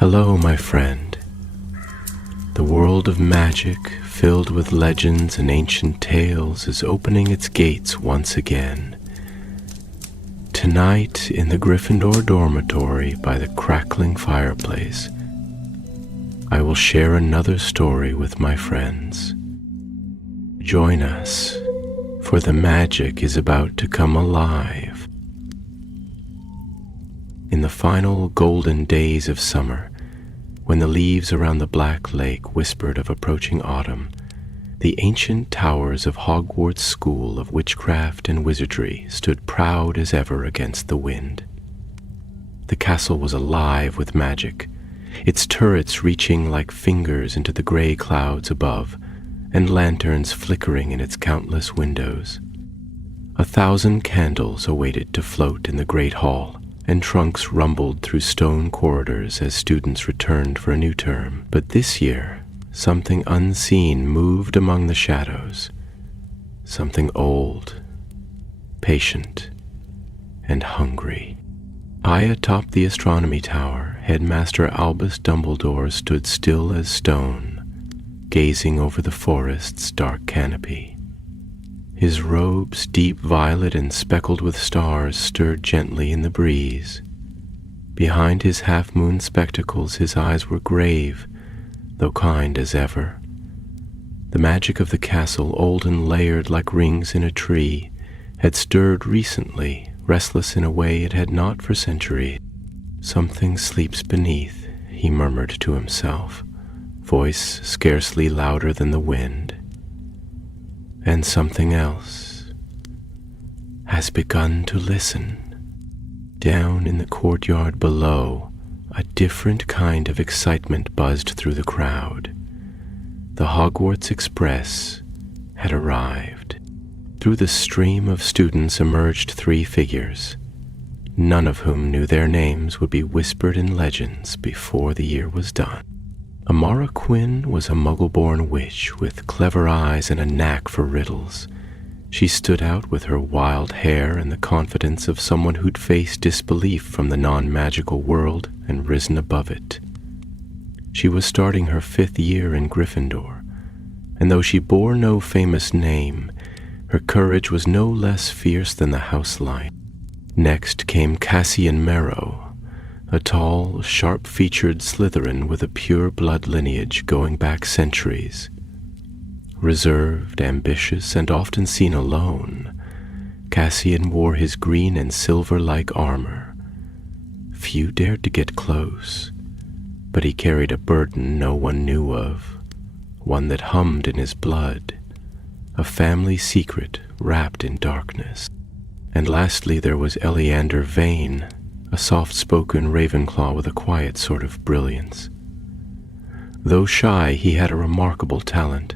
Hello, my friend. The world of magic, filled with legends and ancient tales, is opening its gates once again. Tonight, in the Gryffindor dormitory by the crackling fireplace, I will share another story with my friends. Join us, for the magic is about to come alive. In the final golden days of summer, when the leaves around the Black Lake whispered of approaching autumn, the ancient towers of Hogwarts School of Witchcraft and Wizardry stood proud as ever against the wind. The castle was alive with magic, its turrets reaching like fingers into the gray clouds above, and lanterns flickering in its countless windows. 1,000 candles awaited to float in the great hall, and trunks rumbled through stone corridors as students returned for a new term. But this year, something unseen moved among the shadows, something old, patient, and hungry. High atop the astronomy tower, Headmaster Albus Dumbledore stood still as stone, gazing over the forest's dark canopy. His robes, deep violet and speckled with stars, stirred gently in the breeze. Behind his half-moon spectacles, his eyes were grave, though kind as ever. The magic of the castle, old and layered like rings in a tree, had stirred recently, restless in a way it had not for centuries. "Something sleeps beneath," he murmured to himself, voice scarcely louder than the wind. And something else has begun to listen. Down in the courtyard below, a different kind of excitement buzzed through the crowd. The Hogwarts Express had arrived. Through the stream of students emerged 3 figures, none of whom knew their names would be whispered in legends before the year was done. Amara Quinn was a Muggle-born witch with clever eyes and a knack for riddles. She stood out with her wild hair and the confidence of someone who'd faced disbelief from the non-magical world and risen above it. She was starting her 5th year in Gryffindor, and though she bore no famous name, her courage was no less fierce than the house line. Next came Cassian Marrow, a tall, sharp-featured Slytherin with a pure blood lineage going back centuries. Reserved, ambitious, and often seen alone, Cassian wore his green and silver-like armor. Few dared to get close, but he carried a burden no one knew of, one that hummed in his blood, a family secret wrapped in darkness. And lastly there was Eleander Vane, a soft-spoken Ravenclaw with a quiet sort of brilliance. Though shy, he had a remarkable talent.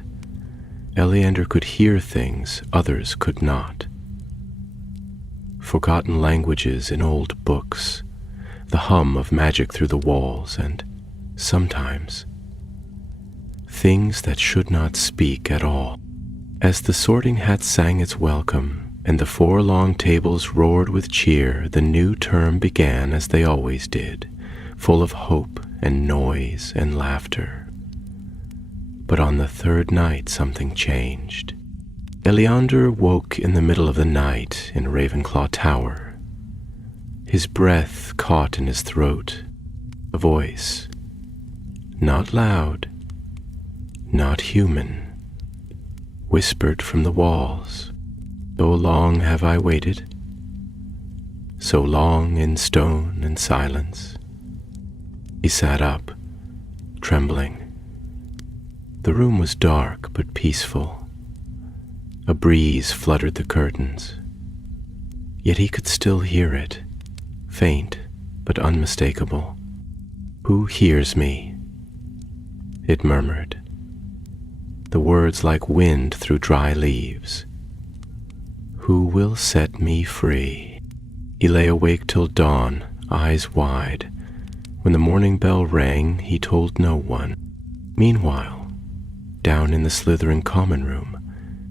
Eleander could hear things others could not. Forgotten languages in old books, the hum of magic through the walls, and, sometimes, things that should not speak at all. As the Sorting Hat sang its welcome, and the 4 long tables roared with cheer, the new term began as they always did, full of hope and noise and laughter. But on the 3rd night something changed. Eleander woke in the middle of the night in Ravenclaw Tower. His breath caught in his throat. A voice, not loud, not human, whispered from the walls. "So long have I waited, so long in stone and silence." He sat up, trembling. The room was dark but peaceful. A breeze fluttered the curtains, yet he could still hear it, faint but unmistakable. "Who hears me?" it murmured, the words like wind through dry leaves. "Who will set me free?" He lay awake till dawn, eyes wide. When the morning bell rang, he told no one. Meanwhile, down in the Slytherin common room,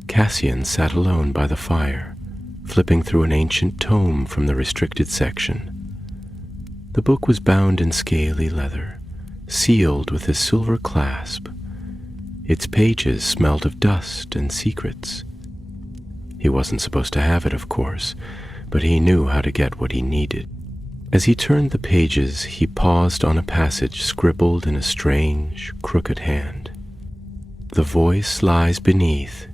Cassian sat alone by the fire, flipping through an ancient tome from the restricted section. The book was bound in scaly leather, sealed with a silver clasp. Its pages smelled of dust and secrets. He wasn't supposed to have it, of course, but he knew how to get what he needed. As he turned the pages, he paused on a passage scribbled in a strange, crooked hand. The voice lies beneath,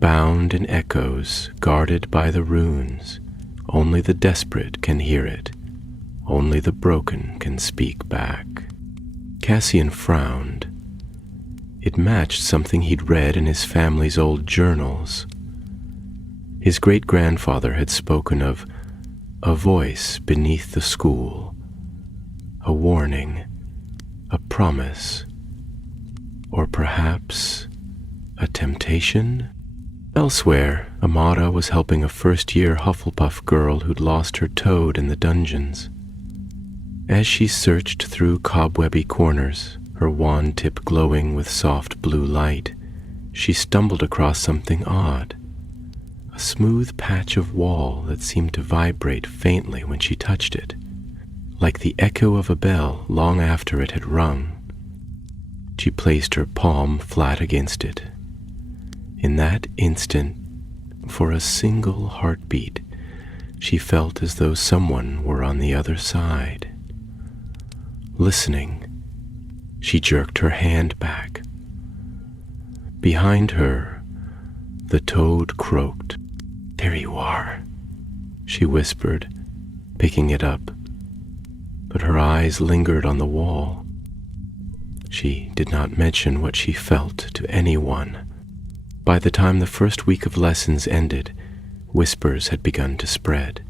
bound in echoes, guarded by the runes. Only the desperate can hear it. Only the broken can speak back. Cassian frowned. It matched something he'd read in his family's old journals. His great-grandfather had spoken of a voice beneath the school, a warning, a promise, or perhaps a temptation? Elsewhere, Amara was helping a first-year Hufflepuff girl who'd lost her toad in the dungeons. As she searched through cobwebby corners, her wand tip glowing with soft blue light, she stumbled across something odd. A smooth patch of wall that seemed to vibrate faintly when she touched it, like the echo of a bell long after it had rung. She placed her palm flat against it. In that instant, for a single heartbeat, she felt as though someone were on the other side. Listening, she jerked her hand back. Behind her, the toad croaked. "There you are," she whispered, picking it up, but her eyes lingered on the wall. She did not mention what she felt to anyone. By the time the first week of lessons ended, whispers had begun to spread.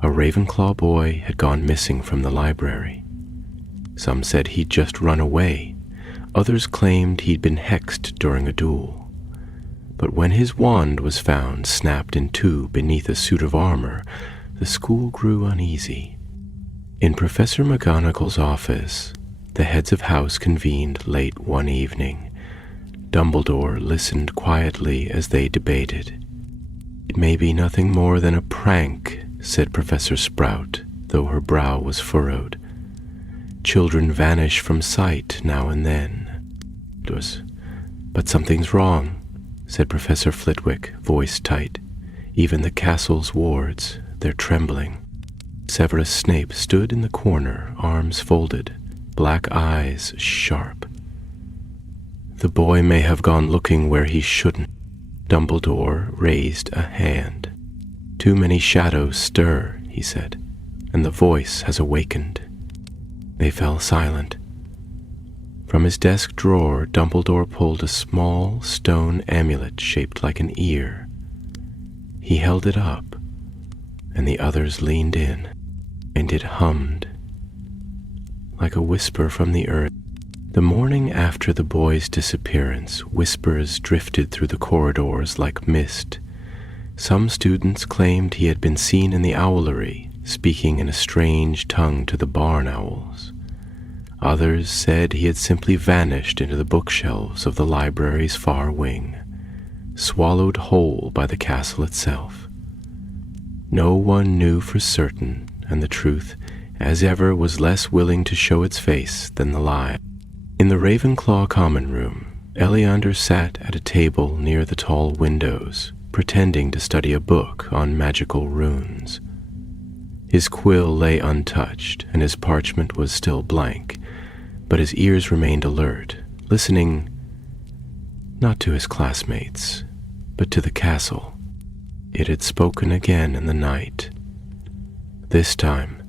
A Ravenclaw boy had gone missing from the library. Some said he'd just run away. Others claimed he'd been hexed during a duel. But when his wand was found snapped in two beneath a suit of armor, the school grew uneasy. In Professor McGonagall's office, the heads of house convened late one evening. Dumbledore listened quietly as they debated. "It may be nothing more than a prank," said Professor Sprout, though her brow was furrowed. "Children vanish from sight now and then." "But something's wrong," said Professor Flitwick, voice tight. "Even the castle's wards, they're trembling." Severus Snape stood in the corner, arms folded, black eyes sharp. "The boy may have gone looking where he shouldn't." Dumbledore raised a hand. "Too many shadows stir," he said, "and the voice has awakened." They fell silent. From his desk drawer, Dumbledore pulled a small stone amulet shaped like an ear. He held it up, and the others leaned in, and it hummed like a whisper from the earth. The morning after the boy's disappearance, whispers drifted through the corridors like mist. Some students claimed he had been seen in the owlery, speaking in a strange tongue to the barn owls. Others said he had simply vanished into the bookshelves of the library's far wing, swallowed whole by the castle itself. No one knew for certain, and the truth, as ever, was less willing to show its face than the lie. In the Ravenclaw common room, Eleander sat at a table near the tall windows, pretending to study a book on magical runes. His quill lay untouched, and his parchment was still blank, but his ears remained alert, listening not to his classmates, but to the castle. It had spoken again in the night. This time,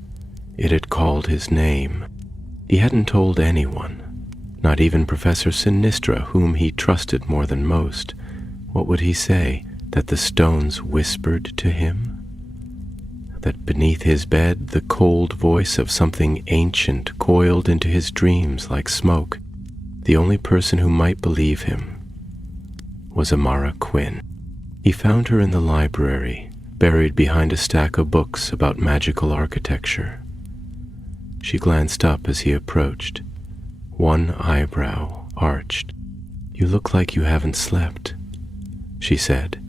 it had called his name. He hadn't told anyone, not even Professor Sinistra, whom he trusted more than most. What would he say? That the stones whispered to him? That beneath his bed the cold voice of something ancient coiled into his dreams like smoke? The only person who might believe him was Amara Quinn. He found her in the library, buried behind a stack of books about magical architecture. She glanced up as he approached, one eyebrow arched. "You look like you haven't slept," she said,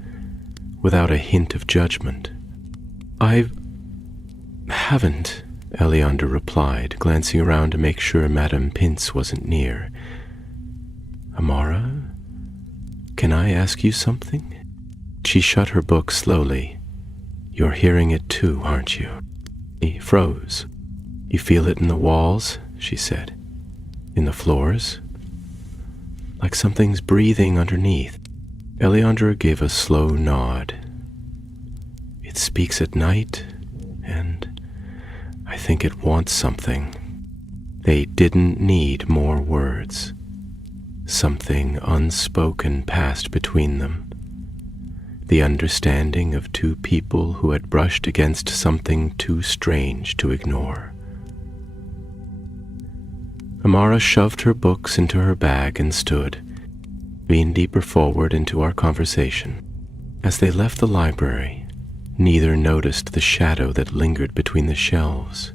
without a hint of judgment. "I haven't," Eleander replied, glancing around to make sure Madame Pince wasn't near. Amara, can I ask you something? She shut her book slowly. You're hearing it too, aren't you? He froze. You feel it in the walls, she said. In the floors? Like something's breathing underneath. Eleander gave a slow nod. It speaks at night, and I think it wants something. They didn't need more words. Something unspoken passed between them. The understanding of two people who had brushed against something too strange to ignore. Amara shoved her books into her bag and stood, leaned deeper forward into our conversation. As they left the library, neither noticed the shadow that lingered between the shelves.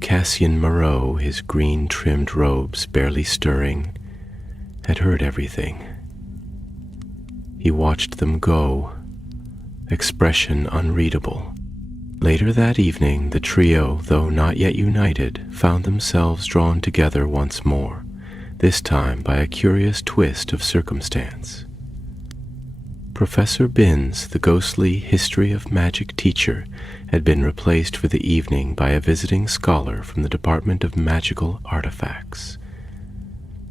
Cassian Moreau, his green-trimmed robes barely stirring, had heard everything. He watched them go, expression unreadable. Later that evening, the trio, though not yet united, found themselves drawn together once more, this time by a curious twist of circumstance. Professor Binns, the ghostly history of magic teacher, had been replaced for the evening by a visiting scholar from the Department of Magical Artifacts.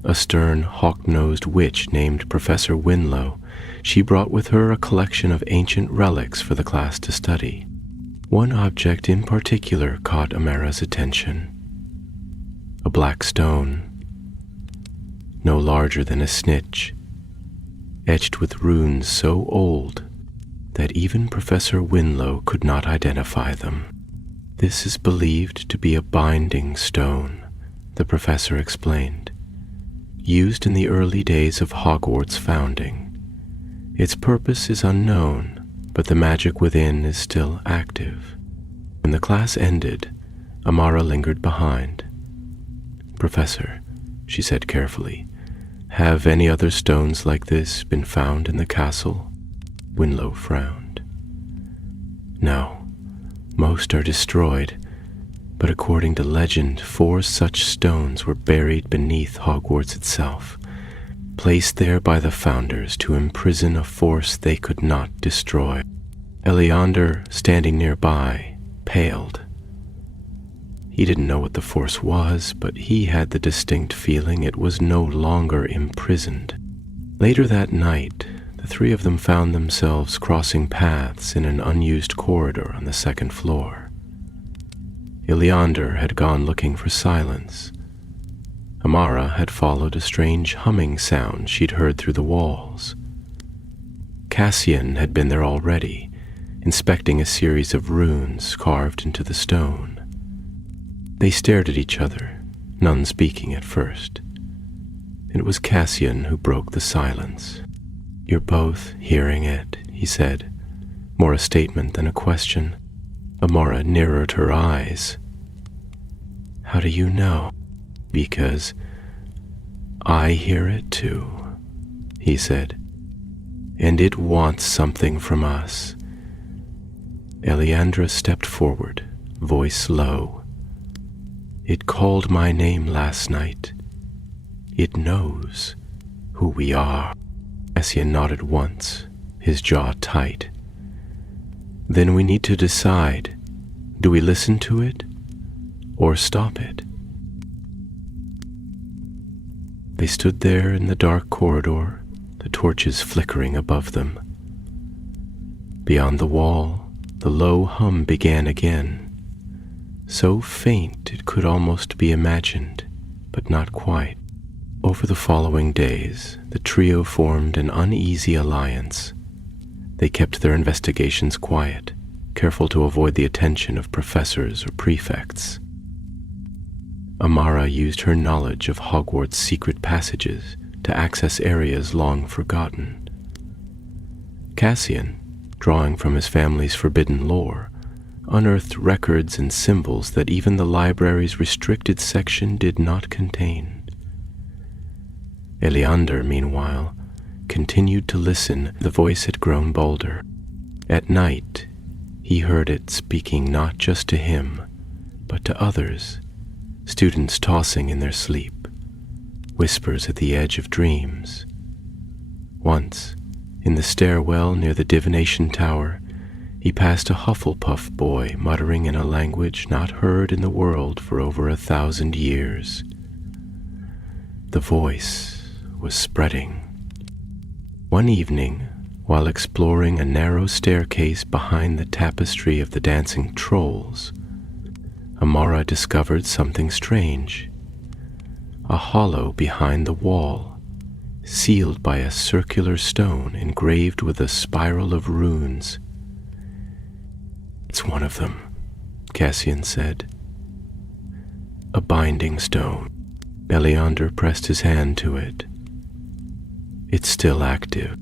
A stern, hawk-nosed witch named Professor Winlow, she brought with her a collection of ancient relics for the class to study. One object in particular caught Amara's attention. A black stone, no larger than a snitch, etched with runes so old that even Professor Winlow could not identify them. This is believed to be a binding stone, the professor explained, used in the early days of Hogwarts' founding. Its purpose is unknown, but the magic within is still active. When the class ended, Amara lingered behind. Professor, she said carefully, have any other stones like this been found in the castle? Winlow frowned. No, most are destroyed, but according to legend, 4 such stones were buried beneath Hogwarts itself, placed there by the founders to imprison a force they could not destroy. Eleander, standing nearby, paled. He didn't know what the force was, but he had the distinct feeling it was no longer imprisoned. Later that night, the 3 of them found themselves crossing paths in an unused corridor on the 2nd floor. Eleander had gone looking for silence. Amara had followed a strange humming sound she'd heard through the walls. Cassian had been there already, inspecting a series of runes carved into the stone. They stared at each other, none speaking at first. It was Cassian who broke the silence. You're both hearing it, he said, more a statement than a question. Amara narrowed her eyes. How do you know? Because I hear it too, he said, and it wants something from us. Eleandra stepped forward, voice low. It called my name last night. It knows who we are. Cassian nodded once, his jaw tight. Then we need to decide, do we listen to it or stop it? They stood there in the dark corridor, the torches flickering above them. Beyond the wall, the low hum began again, so faint it could almost be imagined, but not quite. Over the following days, the trio formed an uneasy alliance. They kept their investigations quiet, careful to avoid the attention of professors or prefects. Amara used her knowledge of Hogwarts' secret passages to access areas long forgotten. Cassian, drawing from his family's forbidden lore, unearthed records and symbols that even the library's restricted section did not contain. Eleander, meanwhile, continued to listen. The voice had grown bolder. At night, he heard it speaking not just to him, but to others, students tossing in their sleep, whispers at the edge of dreams. Once, in the stairwell near the divination tower, he passed a Hufflepuff boy muttering in a language not heard in the world for over 1,000 years. The voice was spreading. One evening, while exploring a narrow staircase behind the tapestry of the dancing trolls, Amara discovered something strange. A hollow behind the wall, sealed by a circular stone engraved with a spiral of runes. "It's one of them," Cassian said. A binding stone. Eleander pressed his hand to it. "It's still active."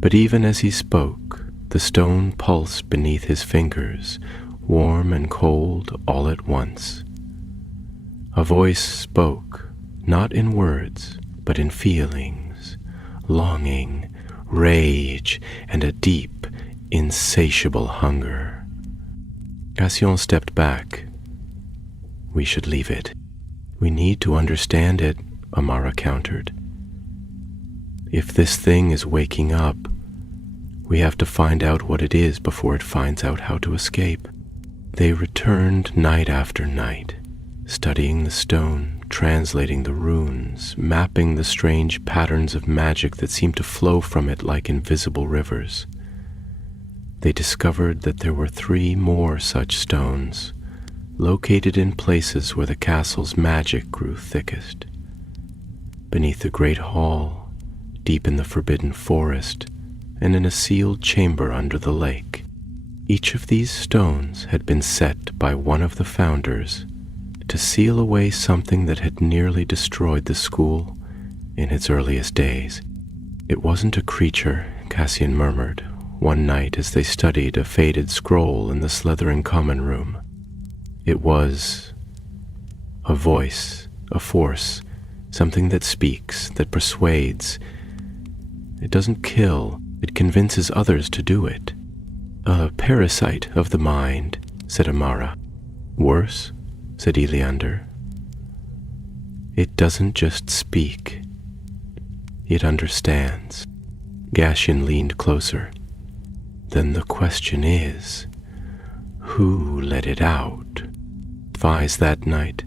But even as he spoke, the stone pulsed beneath his fingers, warm and cold all at once. A voice spoke, not in words, but in feelings, longing, rage, and a deep, insatiable hunger. Cassian stepped back. "We should leave it. We need to understand it," Amara countered. "If this thing is waking up, we have to find out what it is before it finds out how to escape." They returned night after night, studying the stone, translating the runes, mapping the strange patterns of magic that seemed to flow from it like invisible rivers. They discovered that there were 3 more such stones, located in places where the castle's magic grew thickest. Beneath the great hall, deep in the forbidden forest, and in a sealed chamber under the lake. Each of these stones had been set by one of the founders to seal away something that had nearly destroyed the school in its earliest days. "It wasn't a creature," Cassian murmured, one night as they studied a faded scroll in the Slytherin common room. "It was a voice, a force, something that speaks, that persuades. It doesn't kill, it convinces others to do it." "A parasite of the mind," said Amara. "Worse," said Eleander. "It doesn't just speak, it understands." Cassian leaned closer. "Then the question is, who let it out?" 5 that night,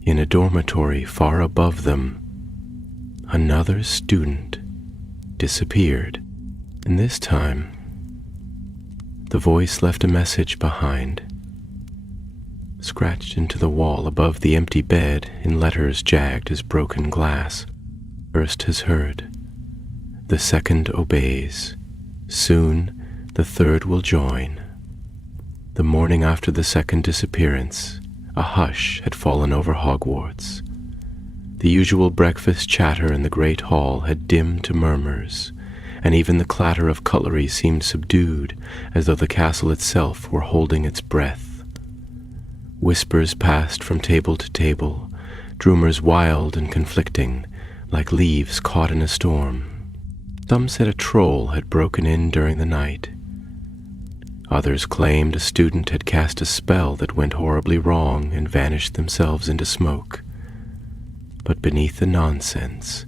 in a dormitory far above them, another student disappeared, and this time the voice left a message behind, scratched into the wall above the empty bed in letters jagged as broken glass. "First has heard, the second obeys. Soon the third will join." The morning after the second disappearance, a hush had fallen over Hogwarts. The usual breakfast chatter in the great hall had dimmed to murmurs, and even the clatter of cutlery seemed subdued, as though the castle itself were holding its breath. Whispers passed from table to table, rumors wild and conflicting, like leaves caught in a storm. Some said a troll had broken in during the night. Others claimed a student had cast a spell that went horribly wrong and vanished themselves into smoke. But beneath the nonsense,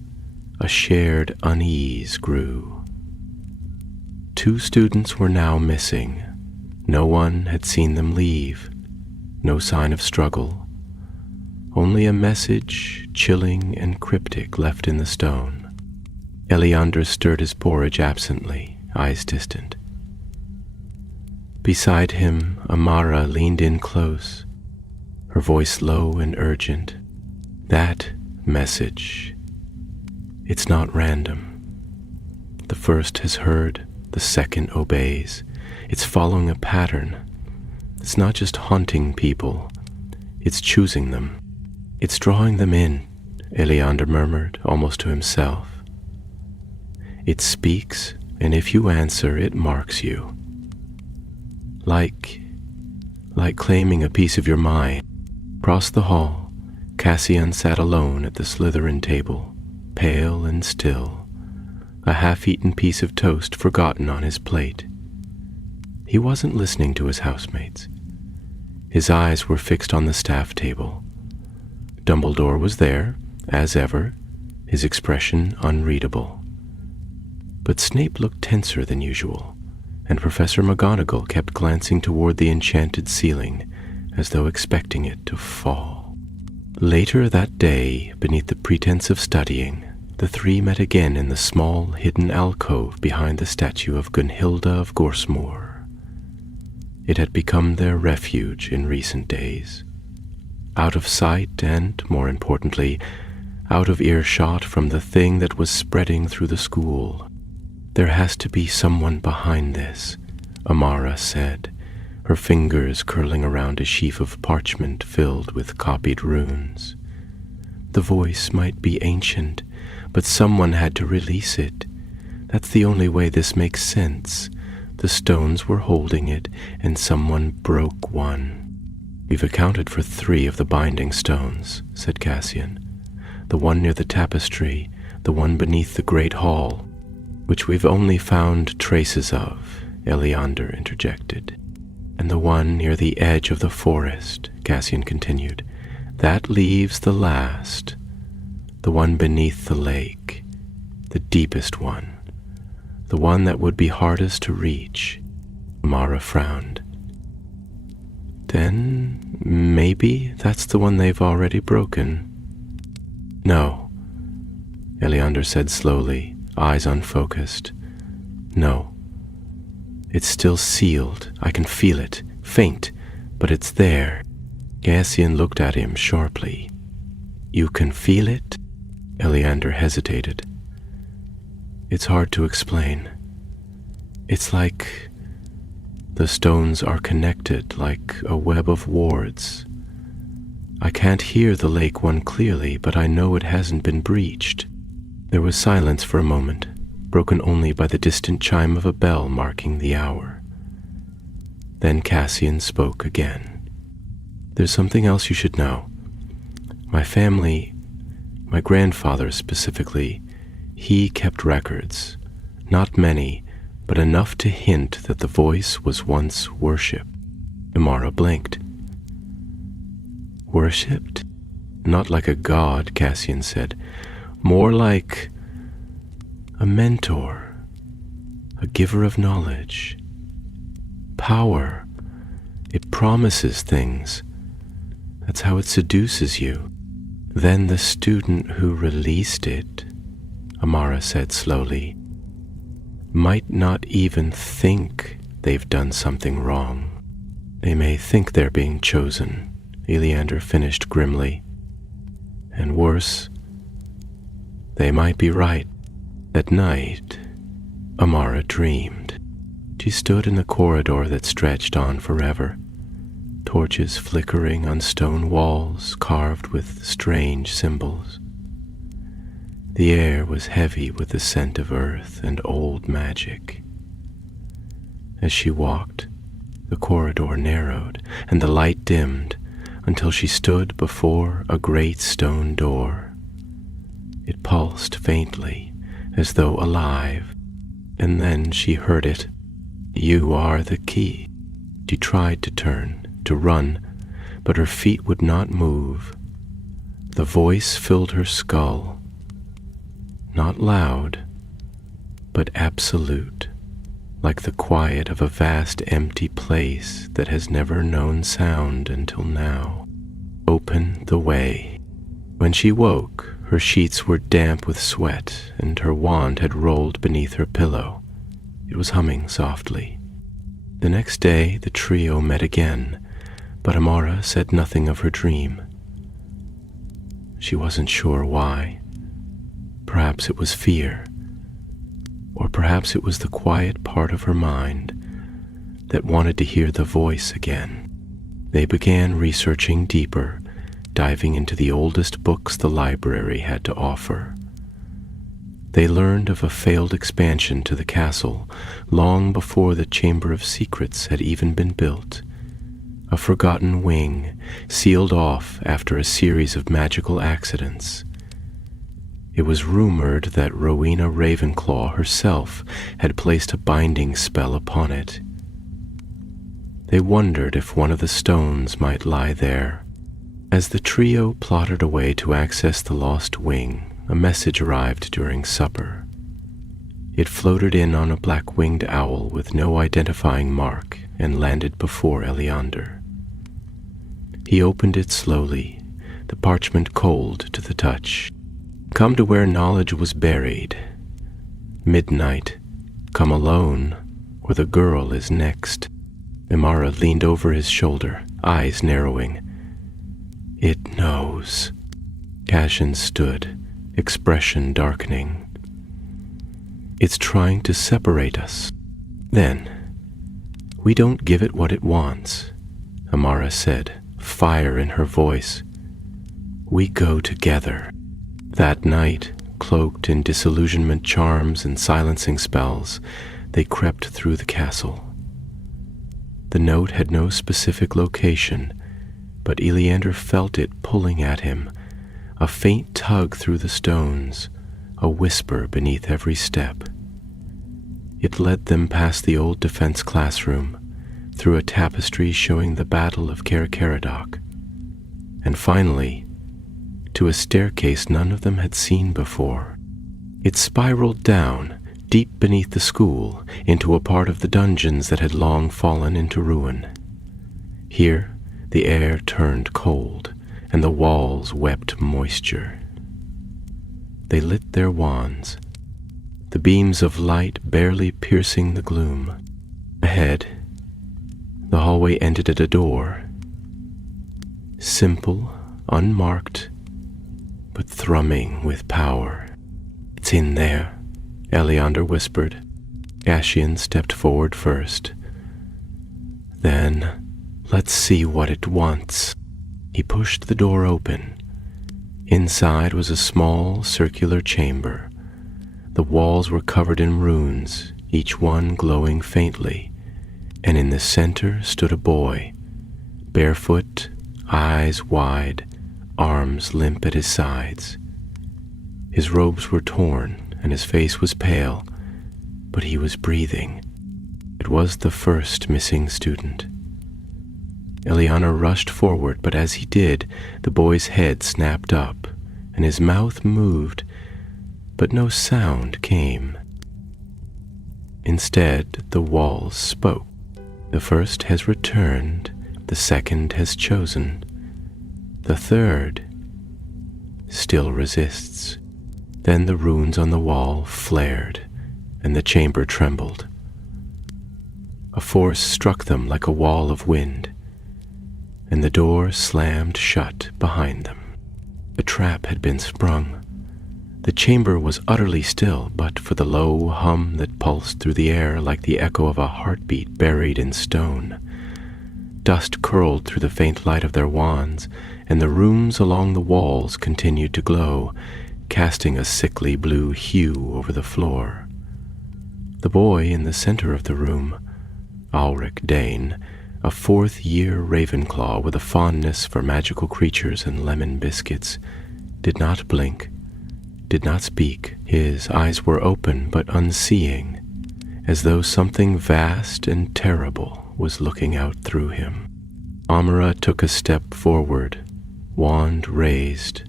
a shared unease grew. 2 students were now missing. No one had seen them leave. No sign of struggle. Only a message, chilling and cryptic, left in the stone. Eleander stirred his porridge absently, eyes distant. Beside him, Amara leaned in close, her voice low and urgent. "That message, it's not random. The first has heard, the second obeys. It's following a pattern. It's not just haunting people, it's choosing them. It's drawing them in," Eleander murmured, almost to himself. "It speaks, and if you answer, it marks you. Like claiming a piece of your mind." Across the hall, Cassian sat alone at the Slytherin table, pale and still, a half-eaten piece of toast forgotten on his plate. He wasn't listening to his housemates. His eyes were fixed on the staff table. Dumbledore was there, as ever, his expression unreadable. But Snape looked tenser than usual, and Professor McGonagall kept glancing toward the enchanted ceiling, as though expecting it to fall. Later that day, beneath the pretense of studying, the three met again in the small, hidden alcove behind the statue of Gunhilda of Gorsmoor. It had become their refuge in recent days. Out of sight and, more importantly, out of earshot from the thing that was spreading through the school. "There has to be someone behind this," Amara said, her fingers curling around a sheaf of parchment filled with copied runes. "The voice might be ancient, but someone had to release it. That's the only way this makes sense. The stones were holding it, and someone broke one." "We've accounted for 3 of the binding stones," said Cassian. "The one near the tapestry, the one beneath the great hall, which we've only found traces of," Eleander interjected. "And the one near the edge of the forest," Cassian continued. "That leaves the last, the one beneath the lake, the deepest one. The one that would be hardest to reach." Amara frowned. "Then maybe that's the one they've already broken." "No," Eleander said slowly, eyes unfocused. "No. It's still sealed. I can feel it, faint, but it's there." Cassian looked at him sharply. "You can feel it?" Eleander hesitated. "It's hard to explain. It's like the stones are connected, like a web of wards. I can't hear the lake one clearly, but I know it hasn't been breached." There was silence for a moment, broken only by the distant chime of a bell marking the hour. Then Cassian spoke again. "There's something else you should know. My family, my grandfather specifically, he kept records. Not many, but enough to hint that the voice was once worshipped." Amara blinked. "Worshipped? Not like a god," Cassian said. "More like a mentor, a giver of knowledge. Power. It promises things. That's how it seduces you. Then the student who released it," Amara said slowly, "might not even think they've done something wrong. They may think they're being chosen," Eleander finished grimly. "And worse, they might be right." At night, Amara dreamed. She stood in the corridor that stretched on forever, torches flickering on stone walls carved with strange symbols. The air was heavy with the scent of earth and old magic. As she walked, the corridor narrowed and the light dimmed until she stood before a great stone door. It pulsed faintly, as though alive, and then she heard it. "You are the key." She tried to turn, to run, but her feet would not move. The voice filled her skull, not loud, but absolute, like the quiet of a vast empty place that has never known sound until now. "Open the way." When she woke, her sheets were damp with sweat, and her wand had rolled beneath her pillow. It was humming softly. The next day the trio met again, but Amara said nothing of her dream. She wasn't sure why. Perhaps it was fear, or perhaps it was the quiet part of her mind that wanted to hear the voice again. They began researching deeper, diving into the oldest books the library had to offer. They learned of a failed expansion to the castle long before the Chamber of Secrets had even been built, a forgotten wing sealed off after a series of magical accidents. It was rumored that Rowena Ravenclaw herself had placed a binding spell upon it. They wondered if one of the stones might lie there. As the trio plodded away to access the lost wing, a message arrived during supper. It floated in on a black-winged owl with no identifying mark and landed before Eleander. He opened it slowly, the parchment cold to the touch. Come to where knowledge was buried. Midnight, come alone, or the girl is next. Imara leaned over his shoulder, eyes narrowing. It knows. Cassian stood, expression darkening. It's trying to separate us. Then, we don't give it what it wants, Amara said, fire in her voice. We go together. That night, cloaked in disillusionment charms and silencing spells, they crept through the castle. The note had no specific location, but Eleander felt it pulling at him, a faint tug through the stones, a whisper beneath every step. It led them past the old defense classroom, through a tapestry showing the Battle of Caradoc, and finally, to a staircase none of them had seen before. It spiraled down, deep beneath the school, into a part of the dungeons that had long fallen into ruin. Here, the air turned cold, and the walls wept moisture. They lit their wands, the beams of light barely piercing the gloom. Ahead, the hallway ended at a door. Simple, unmarked, but thrumming with power. It's in there, Eleander whispered. Cassian stepped forward first. Then, let's see what it wants. He pushed the door open. Inside was a small, circular chamber. The walls were covered in runes, each one glowing faintly, and in the center stood a boy, barefoot, eyes wide, arms limp at his sides. His robes were torn, and his face was pale, but he was breathing. It was the first missing student. Eliana rushed forward, but as he did, the boy's head snapped up, and his mouth moved, but no sound came. Instead, the walls spoke. The first has returned, the second has chosen. The third still resists. Then the runes on the wall flared, and the chamber trembled. A force struck them like a wall of wind, and the door slammed shut behind them. The trap had been sprung. The chamber was utterly still, but for the low hum that pulsed through the air like the echo of a heartbeat buried in stone. Dust curled through the faint light of their wands, and the runes along the walls continued to glow, casting a sickly blue hue over the floor. The boy in the center of the room, Ulrich Dane, a fourth-year Ravenclaw with a fondness for magical creatures and lemon biscuits, did not blink, did not speak. His eyes were open but unseeing, as though something vast and terrible was looking out through him. Amara took a step forward, wand raised,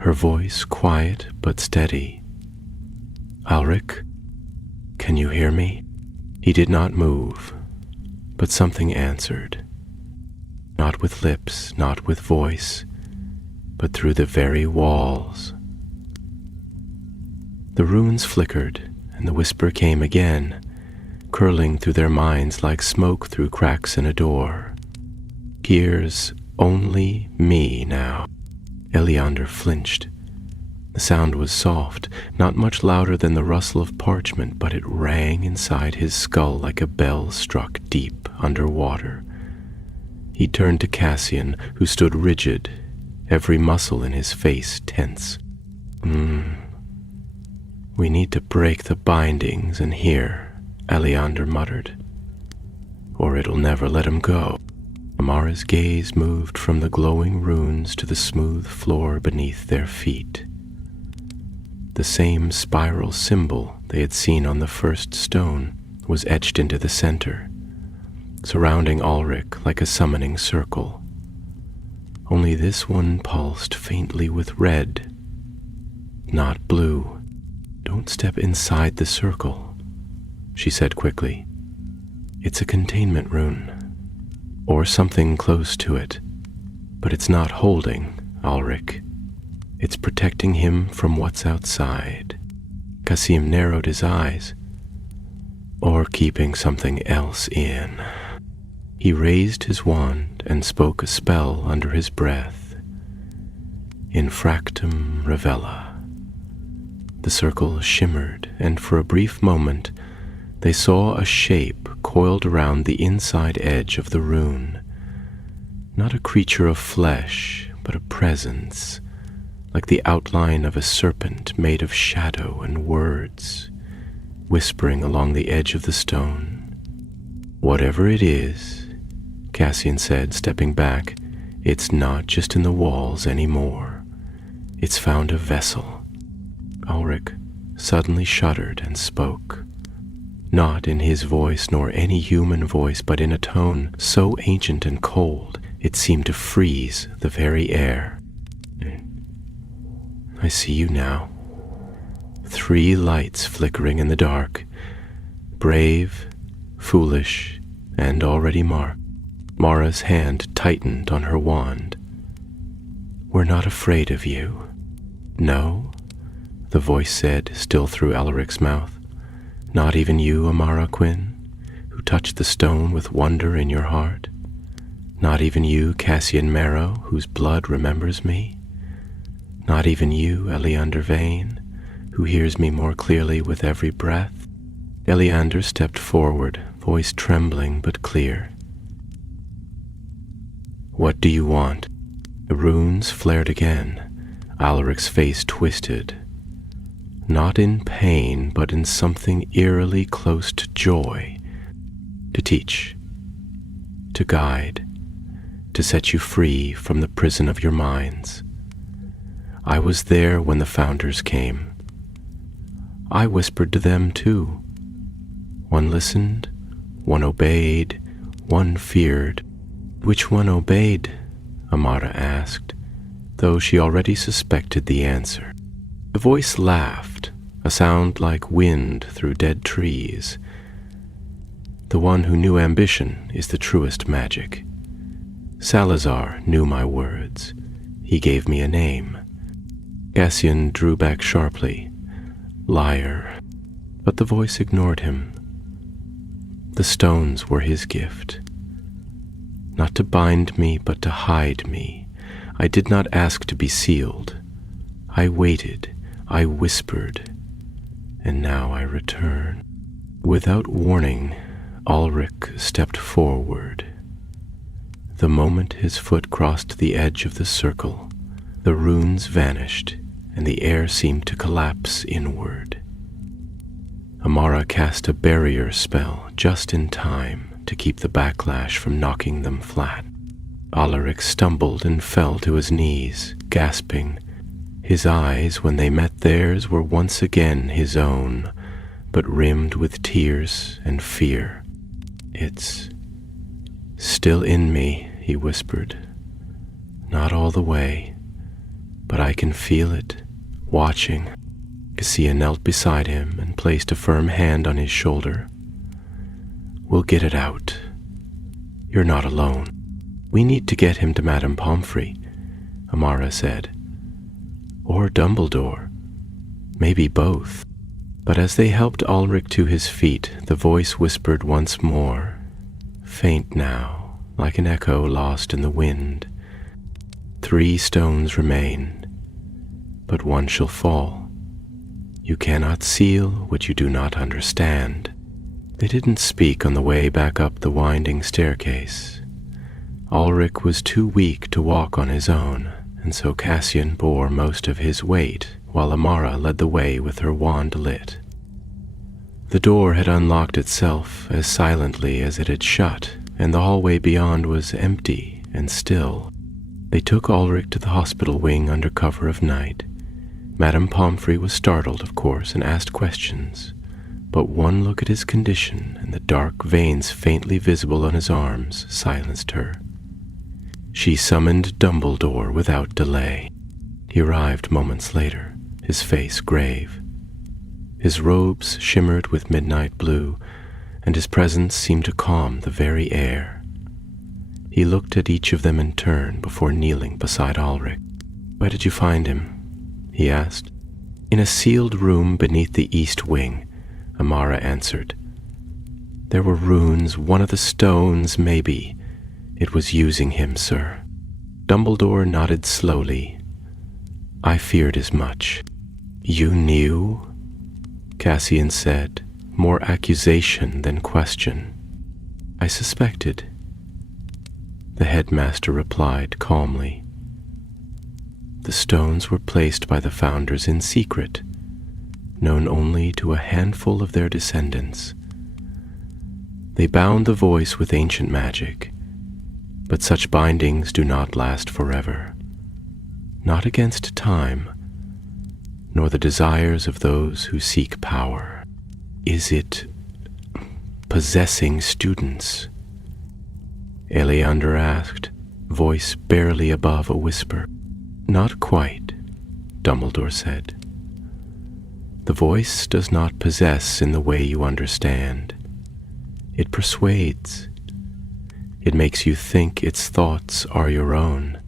her voice quiet but steady. Ulrich, can you hear me? He did not move, but something answered. Not with lips, not with voice, but through the very walls. The runes flickered, and the whisper came again, curling through their minds like smoke through cracks in a door. Here's only me now. Eleander flinched. The sound was soft, not much louder than the rustle of parchment, but it rang inside his skull like a bell struck deep underwater. He turned to Cassian, who stood rigid, every muscle in his face tense. We need to break the bindings and hear, Eleander muttered, or it'll never let him go. Amara's gaze moved from the glowing runes to the smooth floor beneath their feet. The same spiral symbol they had seen on the first stone was etched into the center, surrounding Ulrich like a summoning circle. Only this one pulsed faintly with red, not blue. "Don't step inside the circle," she said quickly. "It's a containment rune, or something close to it, but it's not holding Ulrich. It's protecting him from what's outside." Kasim narrowed his eyes. "Or keeping something else in." He raised his wand and spoke a spell under his breath. Infractum revella. The circle shimmered, and for a brief moment they saw a shape coiled around the inside edge of the rune. Not a creature of flesh, but a presence, like the outline of a serpent made of shadow and words, whispering along the edge of the stone. "Whatever it is," Cassian said, stepping back, "it's not just in the walls anymore. It's found a vessel." Ulrich suddenly shuddered and spoke, not in his voice nor any human voice, but in a tone so ancient and cold it seemed to freeze the very air. "I see you now. 3 lights flickering in the dark, brave, foolish, and already marked." Mara's hand tightened on her wand. "We're not afraid of you." "No?" the voice said, still through Ulrich's mouth. "Not even you, Amara Quinn, who touched the stone with wonder in your heart? Not even you, Cassian Marrow, whose blood remembers me? Not even you, Eleander Vane, who hears me more clearly with every breath?" Eleander stepped forward, voice trembling but clear. "What do you want?" The runes flared again. Ulrich's face twisted. Not in pain, but in something eerily close to joy. "To teach, to guide, to set you free from the prison of your minds. I was there when the founders came. I whispered to them too. One listened, one obeyed, one feared." "Which one obeyed?" Amara asked, though she already suspected the answer. The voice laughed, a sound like wind through dead trees. "The one who knew ambition is the truest magic. Salazar knew my words. He gave me a name." Cassian drew back sharply. "Liar." But the voice ignored him. "The stones were his gift. Not to bind me, but to hide me. I did not ask to be sealed. I waited, I whispered, and now I return." Without warning, Ulrich stepped forward. The moment his foot crossed the edge of the circle, the runes vanished, and the air seemed to collapse inward. Amara cast a barrier spell just in time to keep the backlash from knocking them flat. Ulrich stumbled and fell to his knees, gasping. His eyes, when they met theirs, were once again his own, but rimmed with tears and fear. "It's still in me," he whispered. "Not all the way, but I can feel it, watching." Cassia knelt beside him and placed a firm hand on his shoulder. "We'll get it out. You're not alone." "We need to get him to Madame Pomfrey," Amara said. "Or Dumbledore. Maybe both." But as they helped Ulrich to his feet, the voice whispered once more, faint now, like an echo lost in the wind. 3 stones remain, but one shall fall. You cannot seal what you do not understand." They didn't speak on the way back up the winding staircase. Ulrich was too weak to walk on his own, and so Cassian bore most of his weight, while Amara led the way with her wand lit. The door had unlocked itself as silently as it had shut, and the hallway beyond was empty and still. They took Ulrich to the hospital wing under cover of night. Madame Pomfrey was startled, of course, and asked questions. but one look at his condition and the dark veins faintly visible on his arms silenced her. She summoned Dumbledore without delay. He arrived moments later, his face grave. His robes shimmered with midnight blue, and his presence seemed to calm the very air. He looked at each of them in turn before kneeling beside Ulrich. "Where did you find him?" he asked. "In a sealed room beneath the east wing," Amara answered. "There were runes, one of the stones, maybe. It was using him, sir." Dumbledore nodded slowly. "I feared as much." "You knew?" Cassian said, more accusation than question. "I suspected." The headmaster replied calmly. "The stones were placed by the founders in secret, known only to a handful of their descendants. They bound the voice with ancient magic, but such bindings do not last forever, not against time, nor the desires of those who seek power." "Is it possessing students?" Eleander asked, voice barely above a whisper. "Not quite," Dumbledore said. "The voice does not possess in the way you understand. It persuades. It makes you think its thoughts are your own.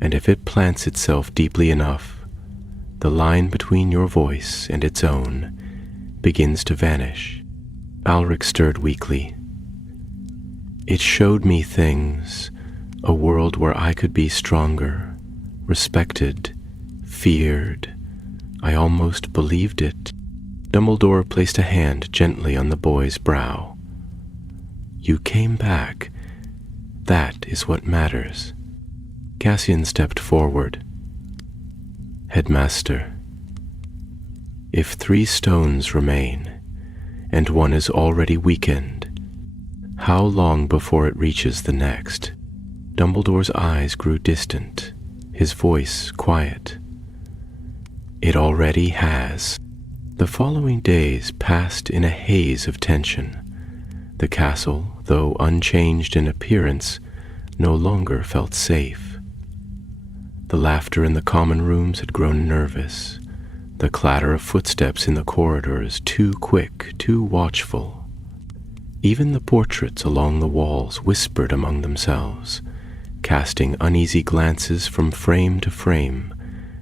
And if it plants itself deeply enough, the line between your voice and its own begins to vanish." Ulrich stirred weakly. "It showed me things, a world where I could be stronger, respected, feared. I almost believed it." Dumbledore placed a hand gently on the boy's brow. "You came back. That is what matters." Cassian stepped forward. "Headmaster, if 3 stones remain, and one is already weakened, how long before it reaches the next?" Dumbledore's eyes grew distant, his voice quiet. "It already has." The following days passed in a haze of tension. The castle, though unchanged in appearance, no longer felt safe. The laughter in the common rooms had grown nervous, the clatter of footsteps in the corridors too quick, too watchful. Even the portraits along the walls whispered among themselves, casting uneasy glances from frame to frame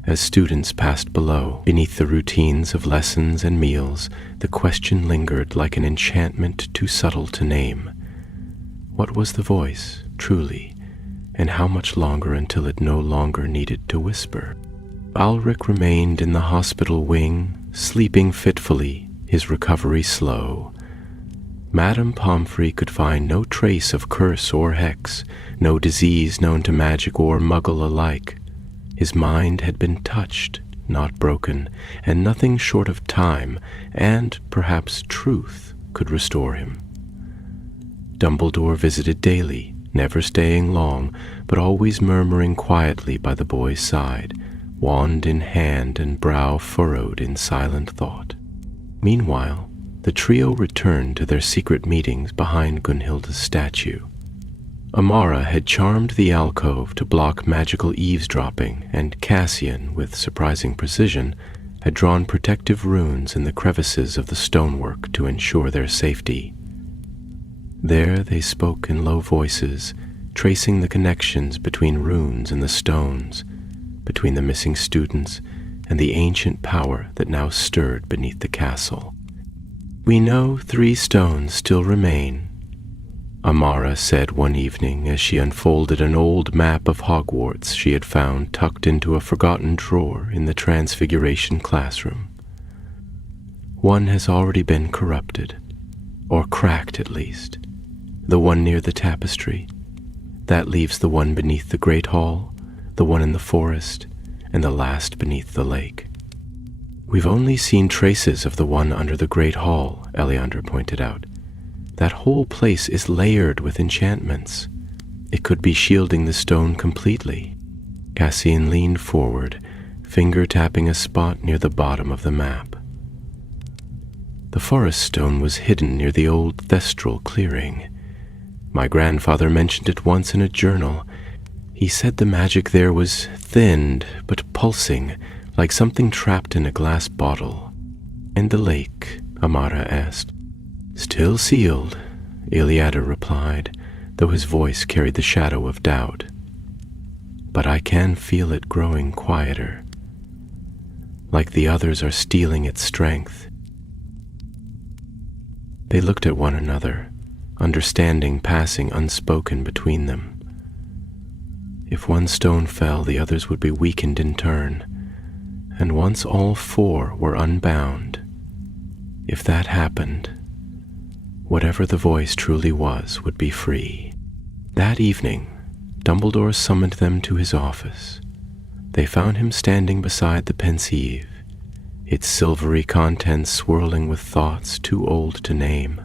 as students passed below. Beneath the routines of lessons and meals, the question lingered like an enchantment too subtle to name. What was the voice, truly, and how much longer until it no longer needed to whisper? Ulrich remained in the hospital wing, sleeping fitfully, his recovery slow. Madame Pomfrey could find no trace of curse or hex, no disease known to magic or muggle alike. His mind had been touched, not broken, and nothing short of time, and perhaps truth, could restore him. Dumbledore visited daily, never staying long, but always murmuring quietly by the boy's side, wand in hand and brow furrowed in silent thought. Meanwhile, the trio returned to their secret meetings behind Gunhilda's statue. Amara had charmed the alcove to block magical eavesdropping, and Cassian, with surprising precision, had drawn protective runes in the crevices of the stonework to ensure their safety. There they spoke in low voices, tracing the connections between runes and the stones, between the missing students and the ancient power that now stirred beneath the castle. "We know 3 stones still remain," Amara said one evening as she unfolded an old map of Hogwarts she had found tucked into a forgotten drawer in the Transfiguration classroom. "One has already been corrupted, or cracked at least. The one near the tapestry. That leaves the one beneath the Great Hall, the one in the forest, and the last beneath the lake." "We've only seen traces of the one under the Great Hall," Eleander pointed out. "That whole place is layered with enchantments. It could be shielding the stone completely." Cassian leaned forward, finger tapping a spot near the bottom of the map. The forest stone was hidden near the old thestral clearing. My grandfather mentioned it once in a journal. He said the magic there was thinned but pulsing, like something trapped in a glass bottle. "And the lake?" Amara asked. "Still sealed," Iliada replied, though his voice carried the shadow of doubt. "But I can feel it growing quieter, like the others are stealing its strength." They looked at one another, understanding passing unspoken between them. If one stone fell, the others would be weakened in turn, and once all four were unbound, if that happened, whatever the voice truly was would be free. That evening, Dumbledore summoned them to his office. They found him standing beside the pensieve, its silvery contents swirling with thoughts too old to name.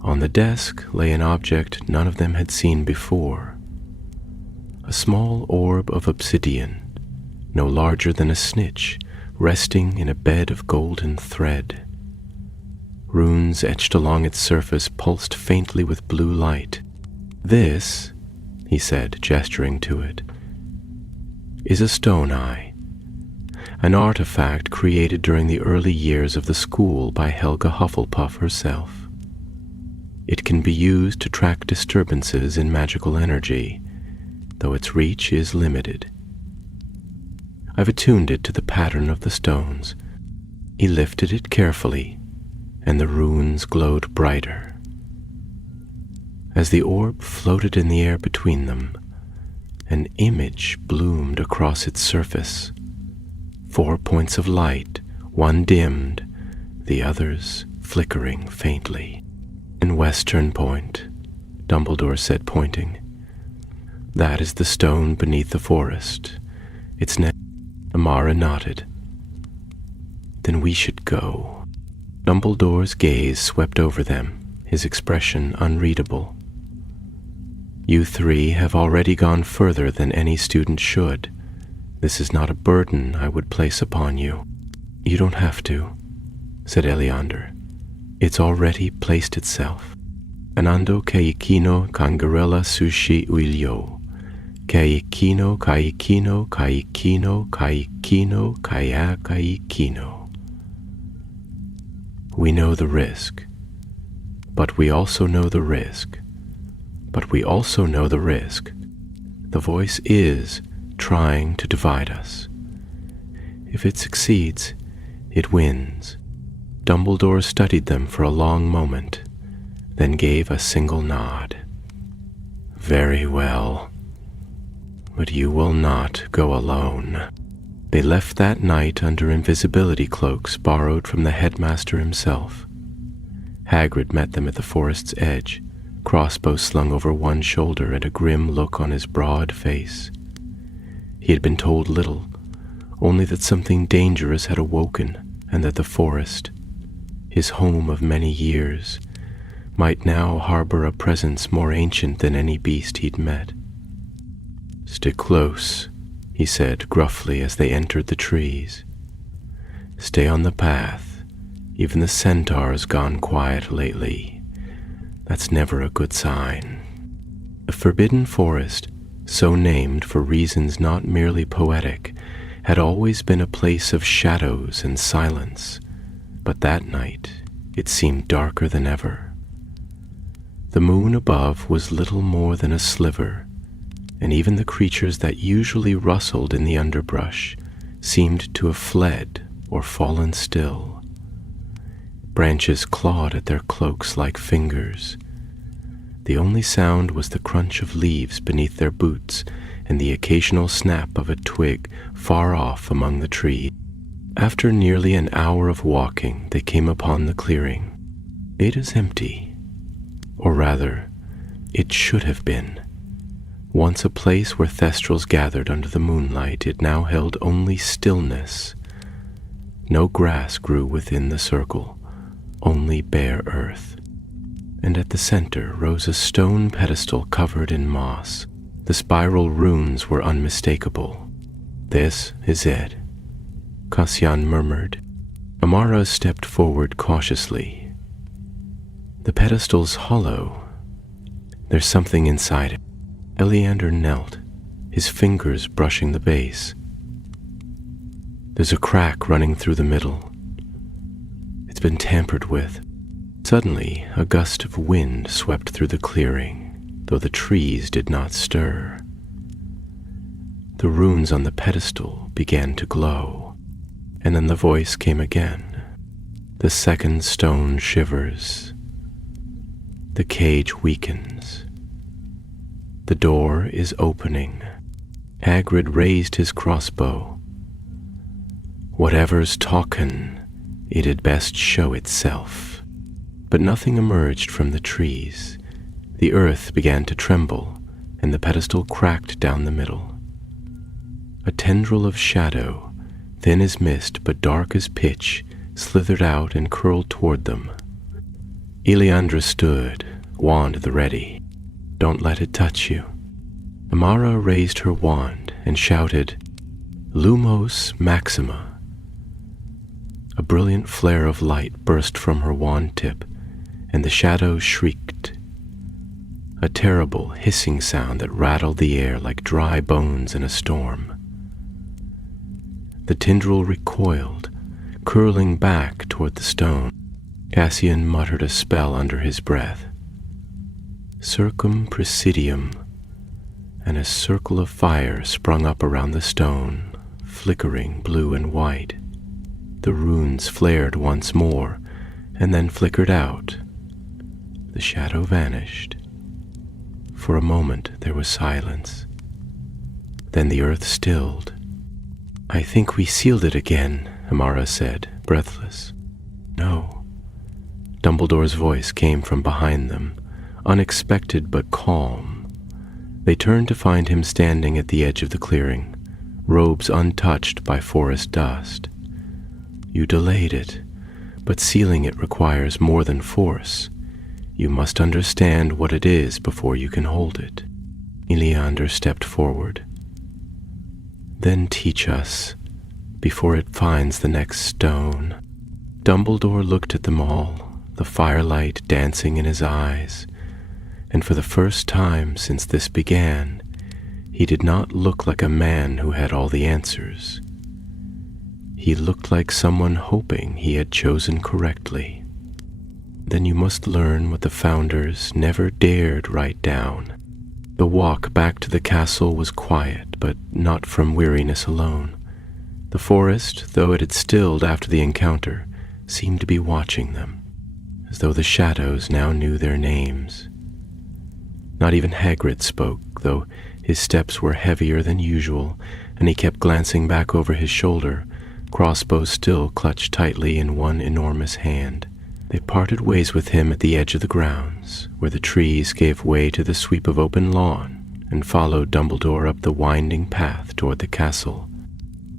On the desk lay an object none of them had seen before. A small orb of obsidian, no larger than a snitch, resting in a bed of golden thread. Runes etched along its surface pulsed faintly with blue light. "This," he said, gesturing to it, "is a stone eye, an artifact created during the early years of the school by Helga Hufflepuff herself. It can be used to track disturbances in magical energy, though its reach is limited. I've attuned it to the pattern of the stones." He lifted it carefully, and the runes glowed brighter. As the orb floated in the air between them, an image bloomed across its surface. 4 points of light, one dimmed, the others flickering faintly. "In Western Point," Dumbledore said, pointing. "That is the stone beneath the forest. Its name." Amara nodded. "Then we should go." Dumbledore's gaze swept over them, his expression unreadable. "You three have already gone further than any student should. This is not a burden I would place upon you." "You don't have to," said Eliander. "It's already placed itself. Anando kaikino kangarella sushi uilio. Kaikino, kaikino, kaikino, kaikino, kaya kaikino." We know the risk, but we also know the risk, but we also know the risk. The voice is trying to divide us. If it succeeds, it wins. Dumbledore studied them for a long moment, then gave a single nod. "Very well. But you will not go alone." They left that night under invisibility cloaks borrowed from the headmaster himself. Hagrid met them at the forest's edge, crossbow slung over one shoulder and a grim look on his broad face. He had been told little, only that something dangerous had awoken and that the forest, his home of many years, might now harbor a presence more ancient than any beast he'd met. "Stick close," he said gruffly as they entered the trees. "Stay on the path. Even the centaur's gone quiet lately. That's never a good sign." The Forbidden Forest, so named for reasons not merely poetic, had always been a place of shadows and silence, but that night it seemed darker than ever. The moon above was little more than a sliver, and even the creatures that usually rustled in the underbrush seemed to have fled or fallen still. Branches clawed at their cloaks like fingers. The only sound was the crunch of leaves beneath their boots and the occasional snap of a twig far off among the trees. After nearly an hour of walking, they came upon the clearing. It is empty, or rather, it should have been. Once a place where thestrals gathered under the moonlight, it now held only stillness. No grass grew within the circle, only bare earth. And at the center rose a stone pedestal covered in moss. The spiral runes were unmistakable. "This is it," Cassian murmured. Amara stepped forward cautiously. The pedestal's hollow. There's something inside it. Eleander knelt, his fingers brushing the base. There's a crack running through the middle. It's been tampered with. Suddenly, a gust of wind swept through the clearing, though the trees did not stir. The runes on the pedestal began to glow, and then the voice came again. The second stone shivers. The cage weakens. The door is opening. Hagrid raised his crossbow. Whatever's talkin', it'd best show itself. But nothing emerged from the trees. The earth began to tremble, and the pedestal cracked down the middle. A tendril of shadow, thin as mist but dark as pitch, slithered out and curled toward them. Eleandra stood, wand at the ready. Don't let it touch you. Amara raised her wand and shouted, Lumos Maxima. A brilliant flare of light burst from her wand tip, and the shadow shrieked. A terrible hissing sound that rattled the air like dry bones in a storm. The tendril recoiled, curling back toward the stone. Cassian muttered a spell under his breath. Circum Presidium, and a circle of fire sprung up around the stone, flickering blue and white. The runes flared once more, and then flickered out. The shadow vanished. For a moment there was silence. Then the earth stilled. I think we sealed it again, Amara said, breathless. No. Dumbledore's voice came from behind them, unexpected but calm. They turned to find him standing at the edge of the clearing, robes untouched by forest dust. You delayed it, but sealing it requires more than force. You must understand what it is before you can hold it. Eleander stepped forward. Then teach us, before it finds the next stone. Dumbledore looked at them all, the firelight dancing in his eyes, and for the first time since this began, he did not look like a man who had all the answers. He looked like someone hoping he had chosen correctly. Then you must learn what the founders never dared write down. The walk back to the castle was quiet, but not from weariness alone. The forest, though it had stilled after the encounter, seemed to be watching them, as though the shadows now knew their names. Not even Hagrid spoke, though his steps were heavier than usual, and he kept glancing back over his shoulder, crossbow still clutched tightly in one enormous hand. They parted ways with him at the edge of the grounds, where the trees gave way to the sweep of open lawn, and followed Dumbledore up the winding path toward the castle.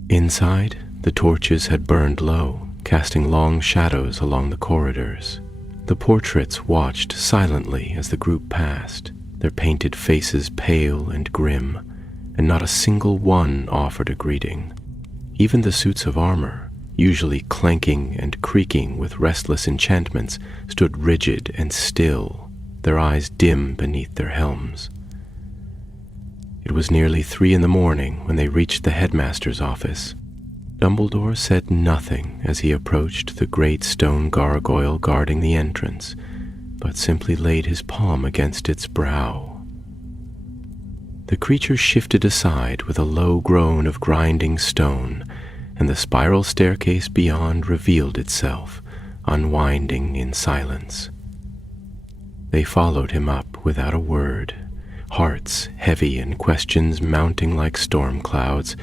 Inside, the torches had burned low, casting long shadows along the corridors. The portraits watched silently as the group passed, their painted faces pale and grim, and not a single one offered a greeting. Even the suits of armor, usually clanking and creaking with restless enchantments, stood rigid and still, their eyes dim beneath their helms. It was nearly 3 a.m. when they reached the headmaster's office. Dumbledore said nothing as he approached the great stone gargoyle guarding the entrance, but simply laid his palm against its brow. The creature shifted aside with a low groan of grinding stone, and the spiral staircase beyond revealed itself, unwinding in silence. They followed him up without a word, hearts heavy and questions mounting like storm clouds.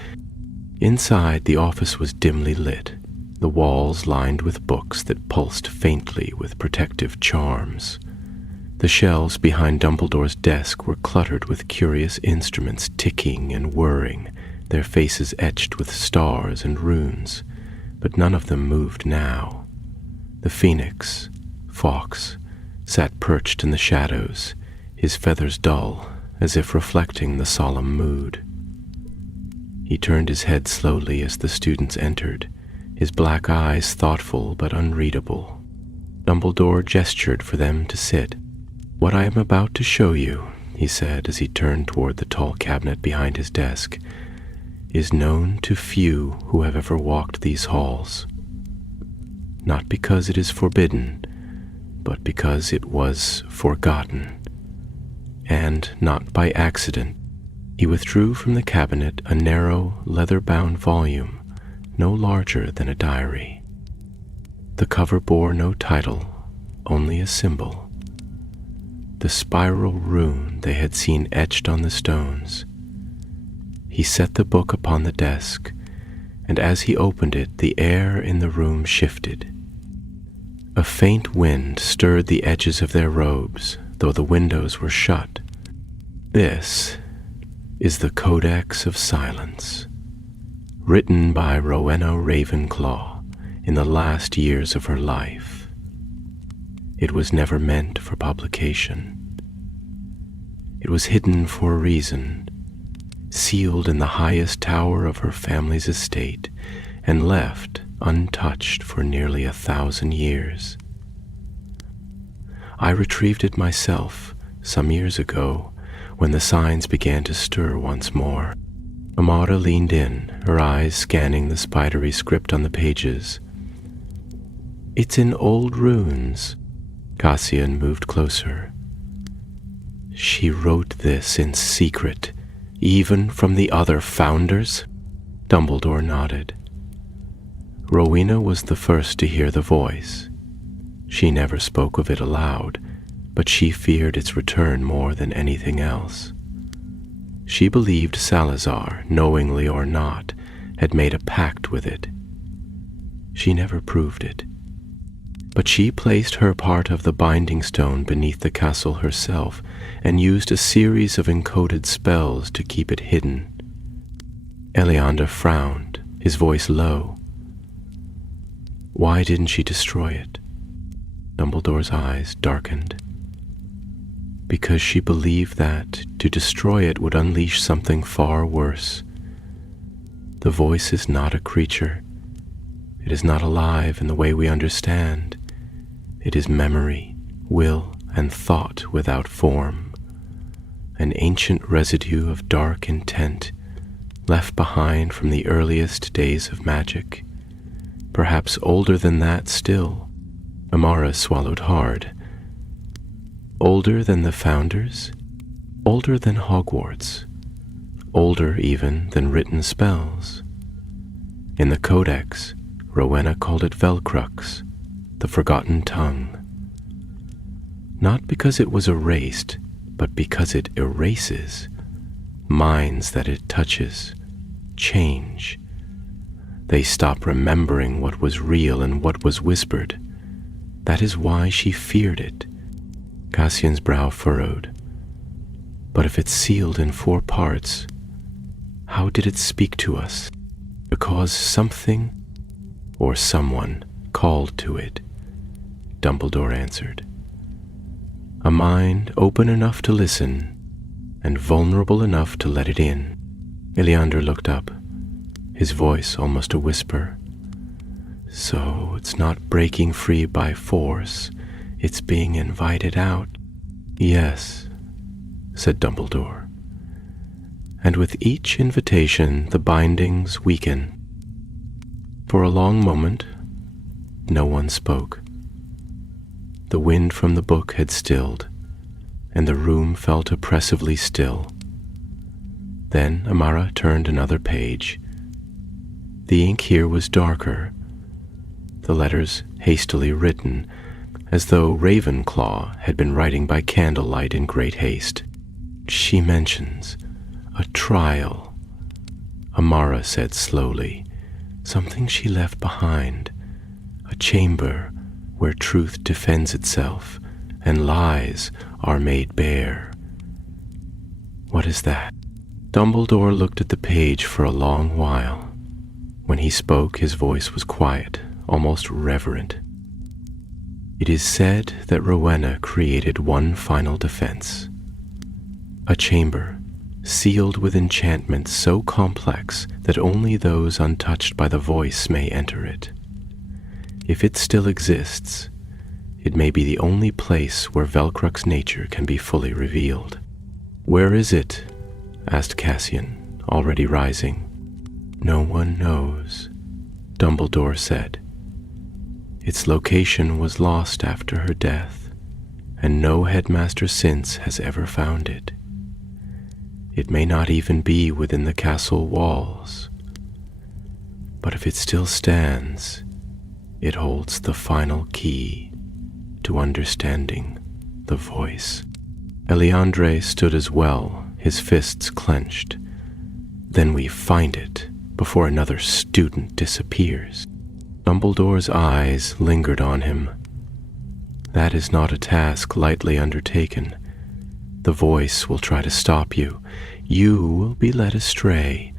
Inside, the office was dimly lit, the walls lined with books that pulsed faintly with protective charms. The shelves behind Dumbledore's desk were cluttered with curious instruments ticking and whirring, their faces etched with stars and runes, but none of them moved now. The phoenix, Fawkes, sat perched in the shadows, his feathers dull, as if reflecting the solemn mood. He turned his head slowly as the students entered, his black eyes thoughtful but unreadable. Dumbledore gestured for them to sit. "What I am about to show you," he said as he turned toward the tall cabinet behind his desk, "is known to few who have ever walked these halls. Not because it is forbidden, but because it was forgotten. And not by accident." He withdrew from the cabinet a narrow, leather-bound volume, no larger than a diary. The cover bore no title, only a symbol. The spiral rune they had seen etched on the stones. He set the book upon the desk, and as he opened it, the air in the room shifted. A faint wind stirred the edges of their robes, though the windows were shut. This is the Codex of Silence, written by Rowena Ravenclaw in the last years of her life. It was never meant for publication. It was hidden for a reason, sealed in the highest tower of her family's estate, and left untouched for nearly 1,000 years. I retrieved it myself some years ago when the signs began to stir once more. Amara leaned in, her eyes scanning the spidery script on the pages. "It's in old runes." Cassian moved closer. "She wrote this in secret, even from the other founders?" Dumbledore nodded. Rowena was the first to hear the voice. She never spoke of it aloud, but she feared its return more than anything else. She believed Salazar, knowingly or not, had made a pact with it. She never proved it. But she placed her part of the binding stone beneath the castle herself and used a series of encoded spells to keep it hidden. Eleander frowned, his voice low. "Why didn't she destroy it?" Dumbledore's eyes darkened. "Because she believed that to destroy it would unleash something far worse. The voice is not a creature. It is not alive in the way we understand. It is memory, will, and thought without form. An ancient residue of dark intent, left behind from the earliest days of magic. Perhaps older than that still." Amara swallowed hard. "Older than the founders? Older than Hogwarts? Older even than written spells? In the Codex, Rowena called it Velcrux, the forgotten tongue. Not because it was erased, but because it erases. Minds that it touches change. They stop remembering what was real and what was whispered. That is why she feared it." Cassian's brow furrowed. "But if it's sealed in 4 parts, how did it speak to us? Because something or someone called to it," Dumbledore answered. "A mind open enough to listen and vulnerable enough to let it in." Eleander looked up, his voice almost a whisper. "So it's not breaking free by force, it's being invited out." "Yes," said Dumbledore. "And with each invitation the bindings weaken." For a long moment, no one spoke. The wind from the book had stilled, and the room felt oppressively still. Then Amara turned another page. The ink here was darker, the letters hastily written, as though Ravenclaw had been writing by candlelight in great haste. "She mentions a trial," Amara said slowly. "Something she left behind, a chamber where truth defends itself and lies are made bare." "What is that?" Dumbledore looked at the page for a long while. When he spoke, his voice was quiet, almost reverent. "It is said that Rowena created one final defense. A chamber sealed with enchantment so complex that only those untouched by the voice may enter it. If it still exists, it may be the only place where Velcrux nature can be fully revealed. "Where is it?" asked Cassian, already rising. "No one knows," Dumbledore said. "Its location was lost after her death, and no headmaster since has ever found it. It may not even be within the castle walls. But if it still stands, it holds the final key to understanding the voice." Eliandre stood as well, his fists clenched. "Then we find it before another student disappears." Dumbledore's eyes lingered on him. "That is not a task lightly undertaken. The voice will try to stop you. You will be led astray.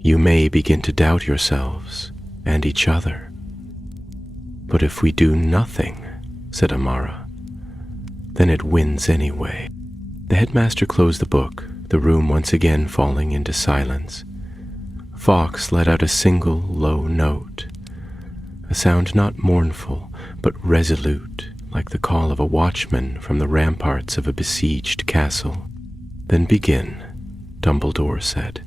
You may begin to doubt yourselves and each other. But if we do nothing," said Amara, "then it wins anyway." The headmaster closed the book, the room once again falling into silence. Fawkes let out a single low note, a sound not mournful, but resolute, like the call of a watchman from the ramparts of a besieged castle. "Then begin," Dumbledore said,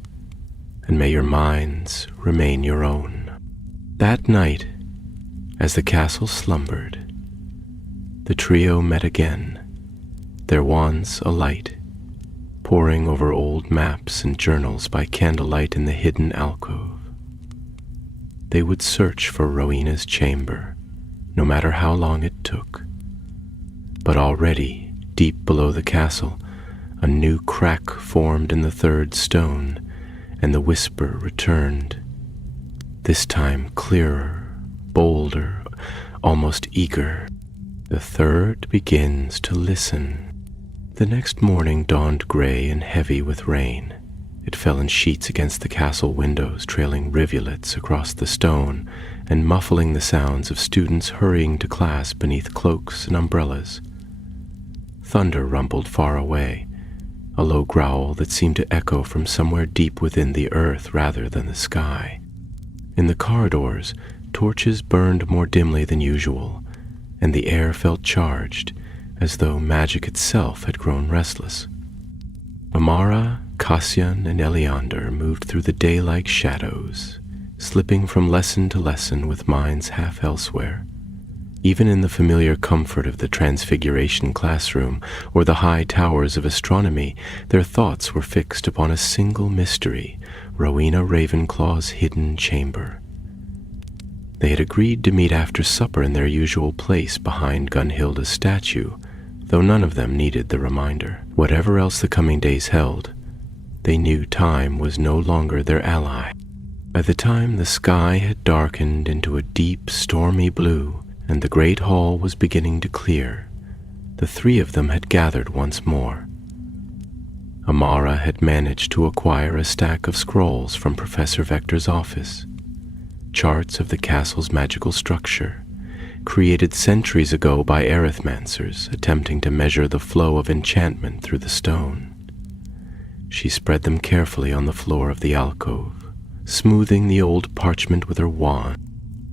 "and may your minds remain your own." That night, as the castle slumbered, the trio met again, their wands alight, poring over old maps and journals by candlelight in the hidden alcove. They would search for Rowena's chamber, no matter how long it took. But already, deep below the castle, a new crack formed in the third stone, and the whisper returned, this time clearer, bolder, almost eager. "The third begins to listen." The next morning dawned gray and heavy with rain. It fell in sheets against the castle windows, trailing rivulets across the stone and muffling the sounds of students hurrying to class beneath cloaks and umbrellas. Thunder rumbled far away, a low growl that seemed to echo from somewhere deep within the earth rather than the sky. In the corridors, torches burned more dimly than usual, and the air felt charged, as though magic itself had grown restless. Amara, Cassian, and Eliander moved through the day-like shadows, slipping from lesson to lesson with minds half elsewhere. Even in the familiar comfort of the Transfiguration classroom or the high towers of astronomy, their thoughts were fixed upon a single mystery, Rowena Ravenclaw's hidden chamber. They had agreed to meet after supper in their usual place behind Gunhilda's statue, though none of them needed the reminder. Whatever else the coming days held, they knew time was no longer their ally. By the time the sky had darkened into a deep, stormy blue, and the great hall was beginning to clear, the three of them had gathered once more. Amara had managed to acquire a stack of scrolls from Professor Vector's office, charts of the castle's magical structure, created centuries ago by arithmancers attempting to measure the flow of enchantment through the stone. She spread them carefully on the floor of the alcove, smoothing the old parchment with her wand.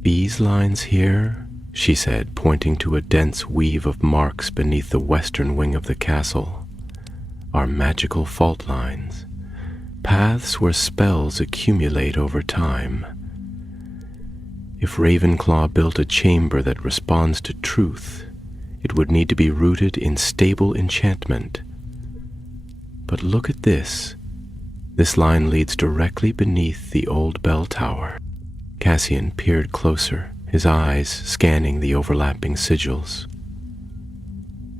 "These lines here," she said, pointing to a dense weave of marks beneath the western wing of the castle, "are magical fault lines, paths where spells accumulate over time. If Ravenclaw built a chamber that responds to truth, it would need to be rooted in stable enchantment. But look at this. This line leads directly beneath the old bell tower." Cassian peered closer, his eyes scanning the overlapping sigils.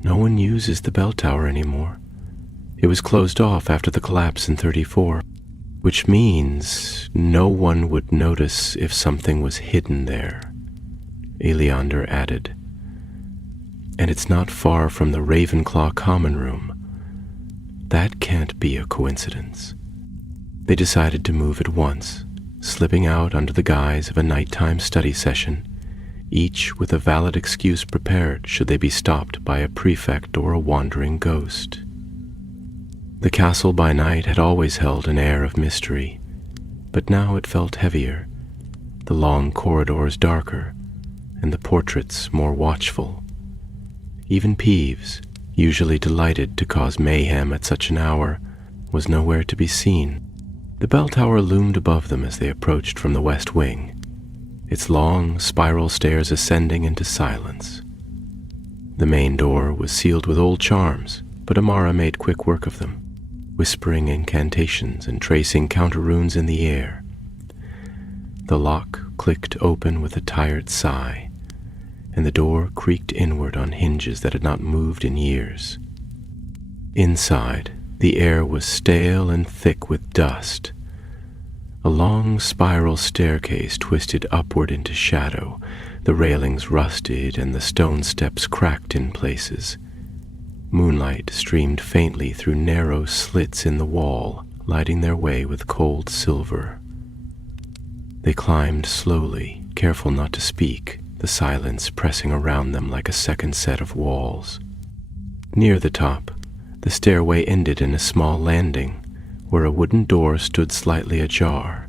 "No one uses the bell tower anymore. It was closed off after the collapse in 34. Which means no one would notice if something was hidden there," Eliander added. "And it's not far from the Ravenclaw common room. That can't be a coincidence." They decided to move at once, slipping out under the guise of a nighttime study session, each with a valid excuse prepared should they be stopped by a prefect or a wandering ghost. The castle by night had always held an air of mystery, but now it felt heavier, the long corridors darker, and the portraits more watchful. Even Peeves, usually delighted to cause mayhem at such an hour, was nowhere to be seen. The bell tower loomed above them as they approached from the west wing, its long spiral stairs ascending into silence. The main door was sealed with old charms, but Amara made quick work of them, whispering incantations and tracing counter-runes in the air. The lock clicked open with a tired sigh, and the door creaked inward on hinges that had not moved in years. Inside, the air was stale and thick with dust. A long spiral staircase twisted upward into shadow, the railings rusted and the stone steps cracked in places. Moonlight streamed faintly through narrow slits in the wall, lighting their way with cold silver. They climbed slowly, careful not to speak, the silence pressing around them like a second set of walls. Near the top, the stairway ended in a small landing, where a wooden door stood slightly ajar.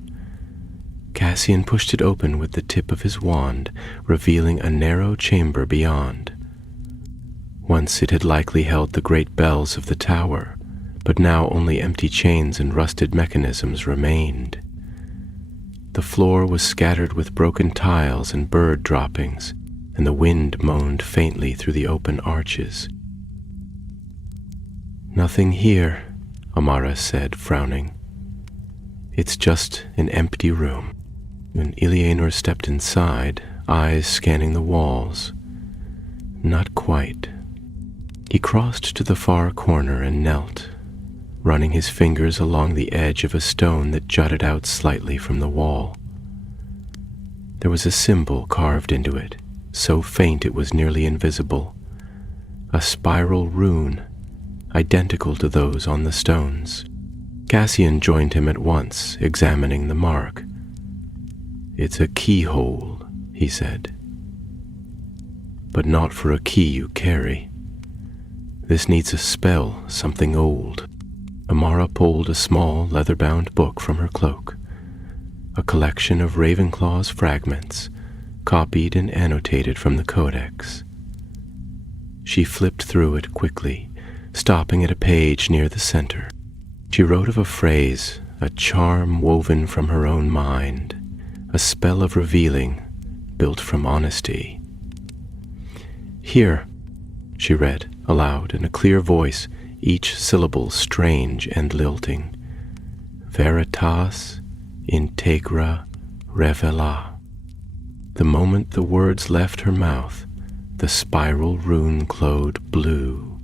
Cassian pushed it open with the tip of his wand, revealing a narrow chamber beyond. Once it had likely held the great bells of the tower, but now only empty chains and rusted mechanisms remained. The floor was scattered with broken tiles and bird droppings, and the wind moaned faintly through the open arches. "Nothing here," Amara said, frowning. "It's just an empty room." When Eleanor stepped inside, eyes scanning the walls. Not quite. He crossed to the far corner and knelt, running his fingers along the edge of a stone that jutted out slightly from the wall. There was a symbol carved into it, so faint it was nearly invisible. A spiral rune, identical to those on the stones. Cassian joined him at once, examining the mark. "It's a keyhole," he said. "But not for a key you carry. This needs a spell, something old." Amara pulled a small leather-bound book from her cloak, a collection of Ravenclaw's fragments, copied and annotated from the Codex. She flipped through it quickly, stopping at a page near the center. She wrote of a phrase, a charm woven from her own mind, a spell of revealing, built from honesty. "Here," she read aloud in a clear voice, each syllable strange and lilting. "Veritas integra revela." The moment the words left her mouth, the spiral rune glowed blue.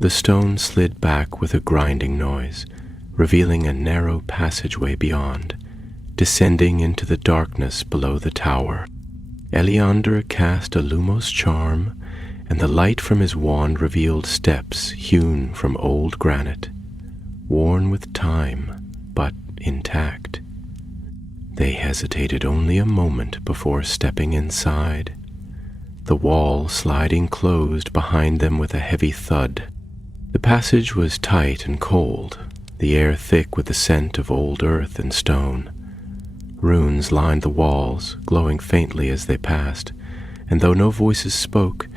The stone slid back with a grinding noise, revealing a narrow passageway beyond, descending into the darkness below the tower. Eleander cast a Lumos charm, and the light from his wand revealed steps hewn from old granite, worn with time, but intact. They hesitated only a moment before stepping inside, the wall sliding closed behind them with a heavy thud. The passage was tight and cold, the air thick with the scent of old earth and stone. Runes lined the walls, glowing faintly as they passed, and though no voices spoke,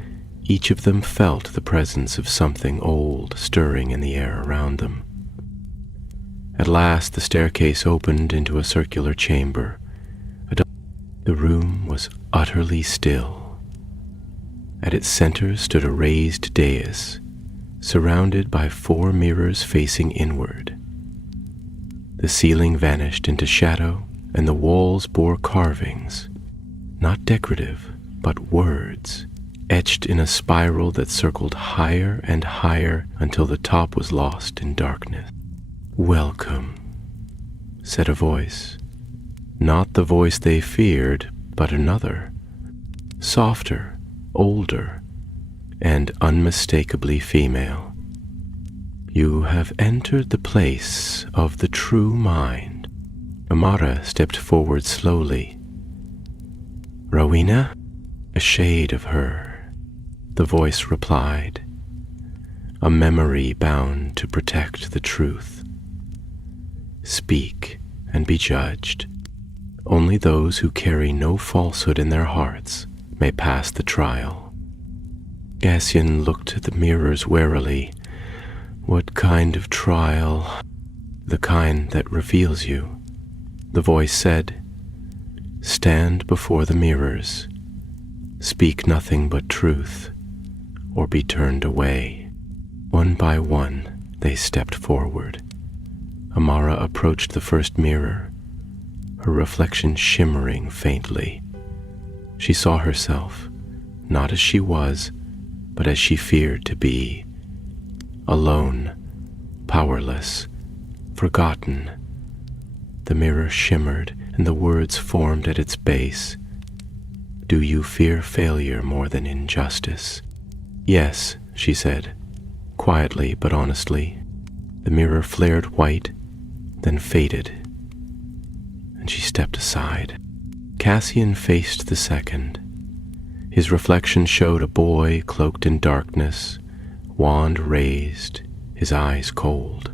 each of them felt the presence of something old stirring in the air around them. At last the staircase opened into a circular chamber. The room was utterly still. At its center stood a raised dais, surrounded by 4 mirrors facing inward. The ceiling vanished into shadow, and the walls bore carvings, not decorative, but words, etched in a spiral that circled higher and higher until the top was lost in darkness. "Welcome," said a voice. Not the voice they feared, but another, softer, older, and unmistakably female. "You have entered the place of the true mind." Amara stepped forward slowly. "Rowena?" "A shade of her," the voice replied. a memory bound to protect the truth. Speak and be judged. Only those who carry no falsehood in their hearts may pass the trial. Cassian looked at the mirrors warily. What kind of trial? The kind that reveals you. The voice said, Stand before the mirrors. Speak nothing but truth, or be turned away. One by one, they stepped forward. Amara approached the first mirror, her reflection shimmering faintly. She saw herself, not as she was, but as she feared to be. Alone, powerless, forgotten. The mirror shimmered, and the words formed at its base. Do you fear failure more than injustice? Yes, she said, quietly but honestly. The mirror flared white, then faded, and she stepped aside. Cassian faced the second. His reflection showed a boy cloaked in darkness, wand raised, his eyes cold.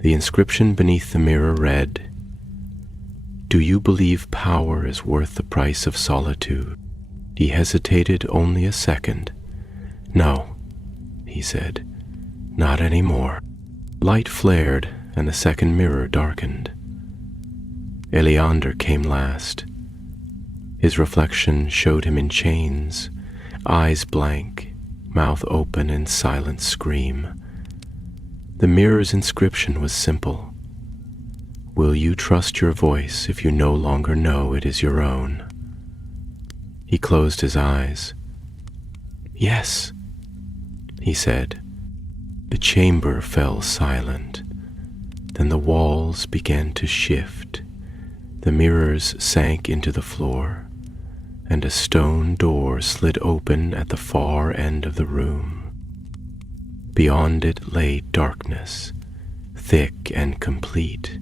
The inscription beneath the mirror read, Do you believe power is worth the price of solitude? He hesitated only a second. No, he said, not anymore. Light flared, and the second mirror darkened. Eleander came last. His reflection showed him in chains, eyes blank, mouth open in silent scream. The mirror's inscription was simple. Will you trust your voice if you no longer know it is your own? He closed his eyes. Yes, he said. The chamber fell silent. Then the walls began to shift. The mirrors sank into the floor, and a stone door slid open at the far end of the room. Beyond it lay darkness, thick and complete.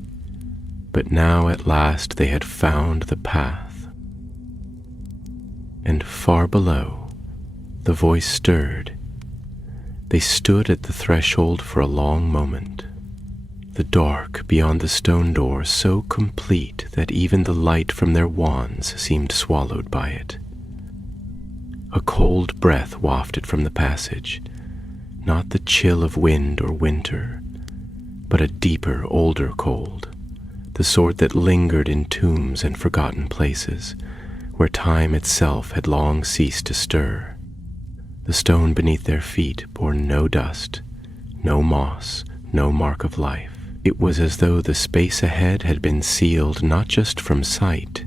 But now at last they had found the path. And far below, the voice stirred. They stood at the threshold for a long moment. The dark beyond the stone door so complete that even the light from their wands seemed swallowed by it. A cold breath wafted from the passage, not the chill of wind or winter, but a deeper, older cold, the sort that lingered in tombs and forgotten places, where time itself had long ceased to stir. The stone beneath their feet bore no dust, no moss, no mark of life. It was as though the space ahead had been sealed not just from sight,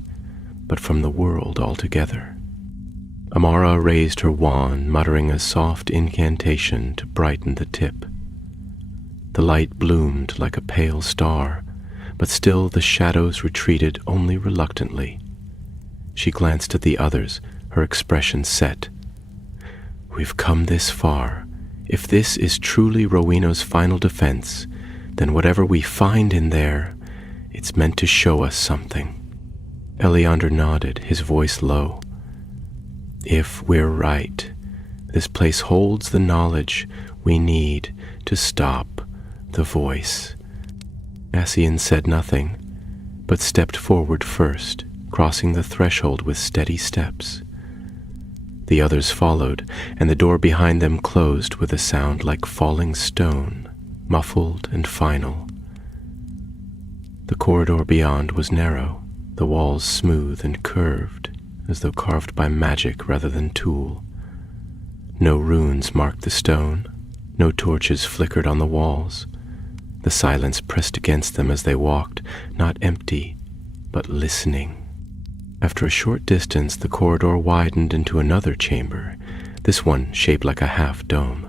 but from the world altogether. Amara raised her wand, muttering a soft incantation to brighten the tip. The light bloomed like a pale star, but still the shadows retreated only reluctantly. She glanced at the others, her expression set. We've come this far. If this is truly Roweno's final defense, then whatever we find in there, it's meant to show us something. Eleander nodded, his voice low. If we're right, this place holds the knowledge we need to stop the voice. Cassian said nothing, but stepped forward first, crossing the threshold with steady steps. The others followed, and the door behind them closed with a sound like falling stone, muffled and final. The corridor beyond was narrow, the walls smooth and curved, as though carved by magic rather than tool. No runes marked the stone, no torches flickered on the walls. The silence pressed against them as they walked, not empty, but listening. After a short distance, the corridor widened into another chamber, this one shaped like a half-dome.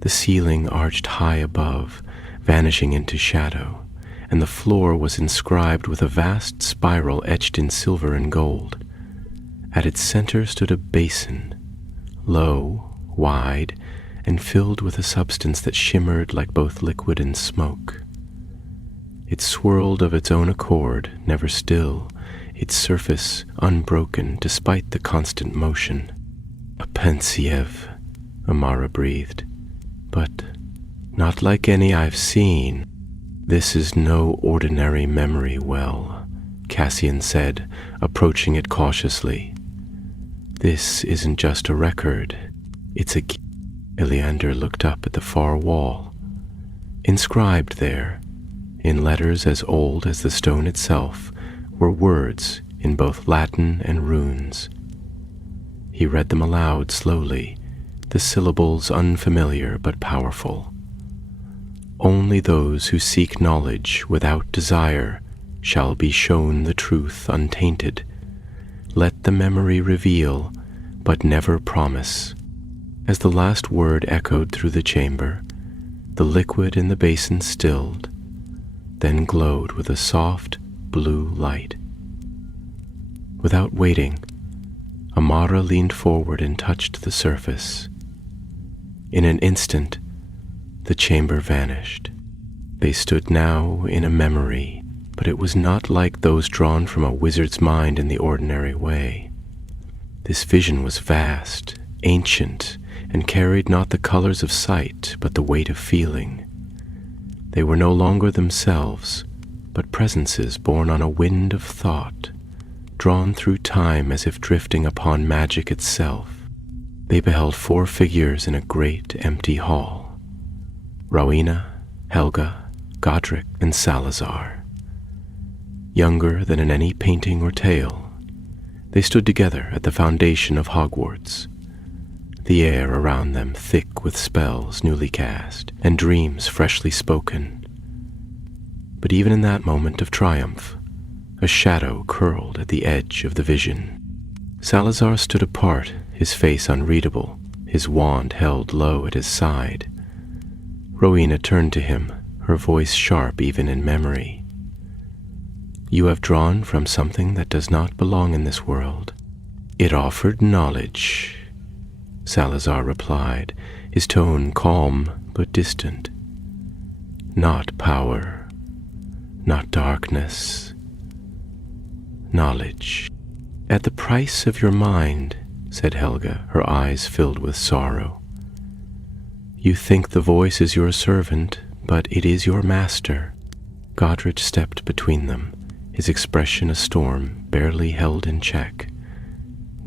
The ceiling arched high above, vanishing into shadow, and the floor was inscribed with a vast spiral etched in silver and gold. At its center stood a basin, low, wide, and filled with a substance that shimmered like both liquid and smoke. It swirled of its own accord, never still, its surface unbroken despite the constant motion. A Pensiev, Amara breathed. but not like any I've seen. This is no ordinary memory well, Cassian said, approaching it cautiously. This isn't just a record, it's a key. Eleander looked up at the far wall. Inscribed there, in letters as old as the stone itself, were words in both Latin and runes. He read them aloud slowly, the syllables unfamiliar but powerful. Only those who seek knowledge without desire shall be shown the truth untainted. Let the memory reveal, but never promise. As the last word echoed through the chamber, the liquid in the basin stilled, then glowed with a soft blue light. Without waiting, Amara leaned forward and touched the surface. In an instant, the chamber vanished. They stood now in a memory, but it was not like those drawn from a wizard's mind in the ordinary way. This vision was vast, ancient, and carried not the colors of sight, but the weight of feeling. They were no longer themselves, but presences borne on a wind of thought, drawn through time as if drifting upon magic itself. They beheld 4 figures in a great empty hall: Rowena, Helga, Godric, and Salazar. Younger than in any painting or tale, they stood together at the foundation of Hogwarts, the air around them thick with spells newly cast and dreams freshly spoken. But even in that moment of triumph, a shadow curled at the edge of the vision. Salazar stood apart, his face unreadable, his wand held low at his side. Rowena turned to him, her voice sharp even in memory. "You have drawn from something that does not belong in this world. It offered knowledge," Salazar replied, his tone calm but distant. "Not power, not darkness, knowledge." "At the price of your mind," said Helga, her eyes filled with sorrow. "You think the voice is your servant, but it is your master." Godric stepped between them, his expression a storm barely held in check.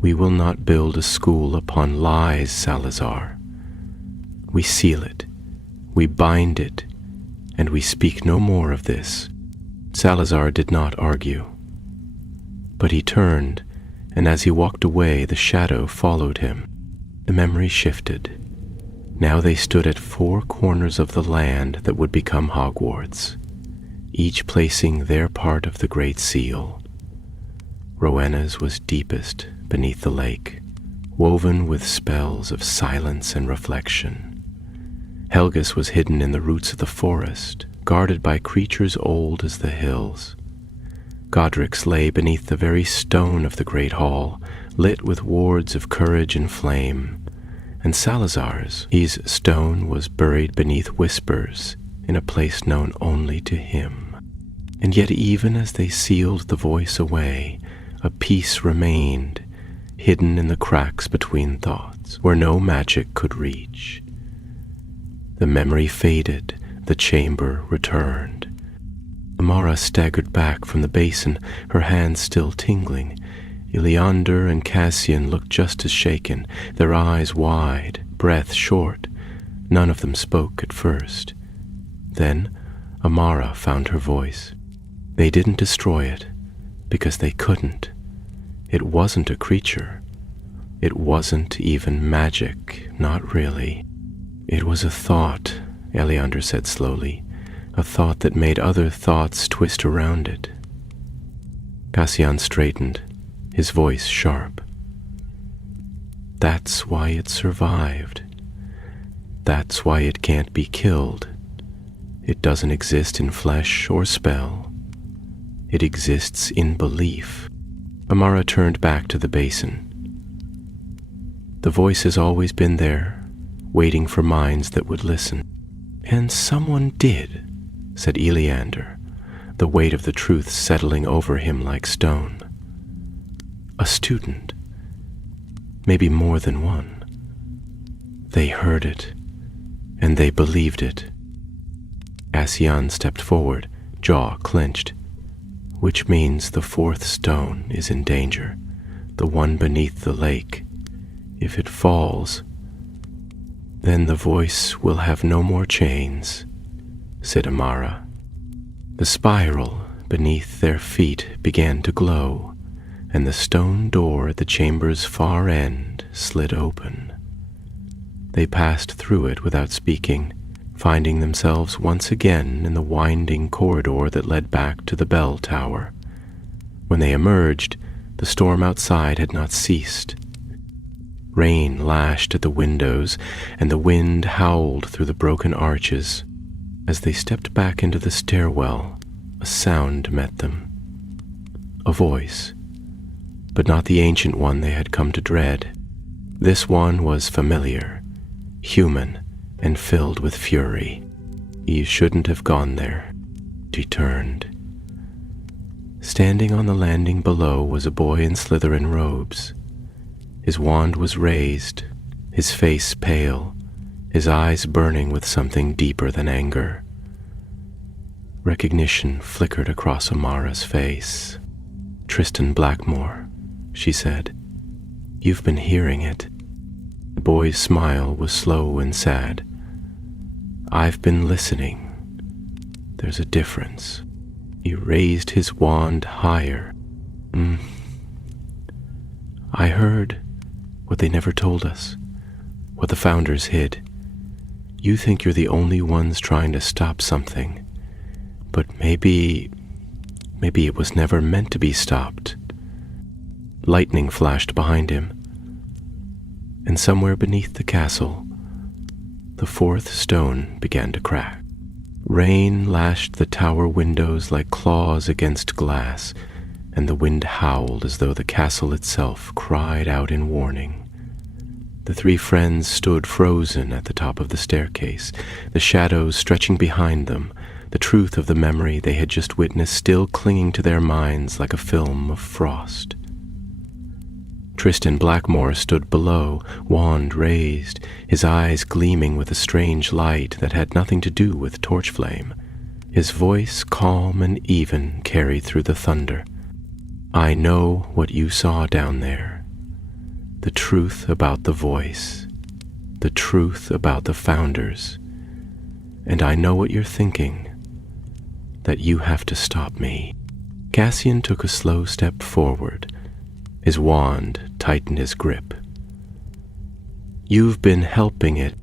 "We will not build a school upon lies, Salazar. We seal it, we bind it, and we speak no more of this." Salazar did not argue, but he turned, and as he walked away, the shadow followed him. The memory shifted. Now they stood at 4 corners of the land that would become Hogwarts, each placing their part of the Great Seal. Rowena's was deepest beneath the lake, woven with spells of silence and reflection. Helga's was hidden in the roots of the forest, guarded by creatures old as the hills. Godric's lay beneath the very stone of the great hall, lit with wards of courage and flame. And Salazar's, his stone was buried beneath whispers in a place known only to him. And yet even as they sealed the voice away, a piece remained, hidden in the cracks between thoughts, where no magic could reach. The memory faded, the chamber returned. Amara staggered back from the basin, her hands still tingling. Eleander and Cassian looked just as shaken, their eyes wide, breath short. None of them spoke at first. Then Amara found her voice. They didn't destroy it, because they couldn't. It wasn't a creature. It wasn't even magic, not really. "It was a thought," Eleander said slowly, "a thought that made other thoughts twist around it." Cassian straightened, his voice sharp. "That's why it survived. That's why it can't be killed. It doesn't exist in flesh or spell. It exists in belief." Amara turned back to the basin. "The voice has always been there, waiting for minds that would listen." "And someone did," said Eleander, the weight of the truth settling over him like stone. "A student, maybe more than one. They heard it, And they believed it. Cassian stepped forward, jaw clenched. Which means the fourth stone is in danger, the one beneath the lake. If it falls, then the voice will have no more chains, said Amara. The spiral beneath their feet began to glow, and the stone door at the chamber's far end slid open. They passed through it without speaking, finding themselves once again in the winding corridor that led back to the bell tower. When they emerged, the storm outside had not ceased. Rain lashed at the windows, and the wind howled through the broken arches. As they stepped back into the stairwell, a sound met them. A voice, but not the ancient one they had come to dread. This one was familiar, human, and filled with fury. You shouldn't have gone there. She turned. Standing on the landing below was a boy in Slytherin robes. His wand was raised, his face pale, his eyes burning with something deeper than anger. Recognition flickered across Amara's face. "Tristan Blackmore," she said. "You've been hearing it." The boy's smile was slow and sad. "I've been listening. There's a difference." He raised his wand higher. "I heard what they never told us, what the founders hid. You think you're the only ones trying to stop something, but maybe it was never meant to be stopped." Lightning flashed behind him, and somewhere beneath the castle, the fourth stone began to crack. Rain lashed the tower windows like claws against glass, and the wind howled as though the castle itself cried out in warning. The three friends stood frozen at the top of the staircase, the shadows stretching behind them, the truth of the memory they had just witnessed still clinging to their minds like a film of frost. Tristan Blackmore stood below, wand raised, his eyes gleaming with a strange light that had nothing to do with torch flame. His voice, calm and even, carried through the thunder. "I know what you saw down there. The truth about the voice, the truth about the founders, and I know what you're thinking, that you have to stop me." Cassian took a slow step forward. His wand tightened his grip. "You've been helping it."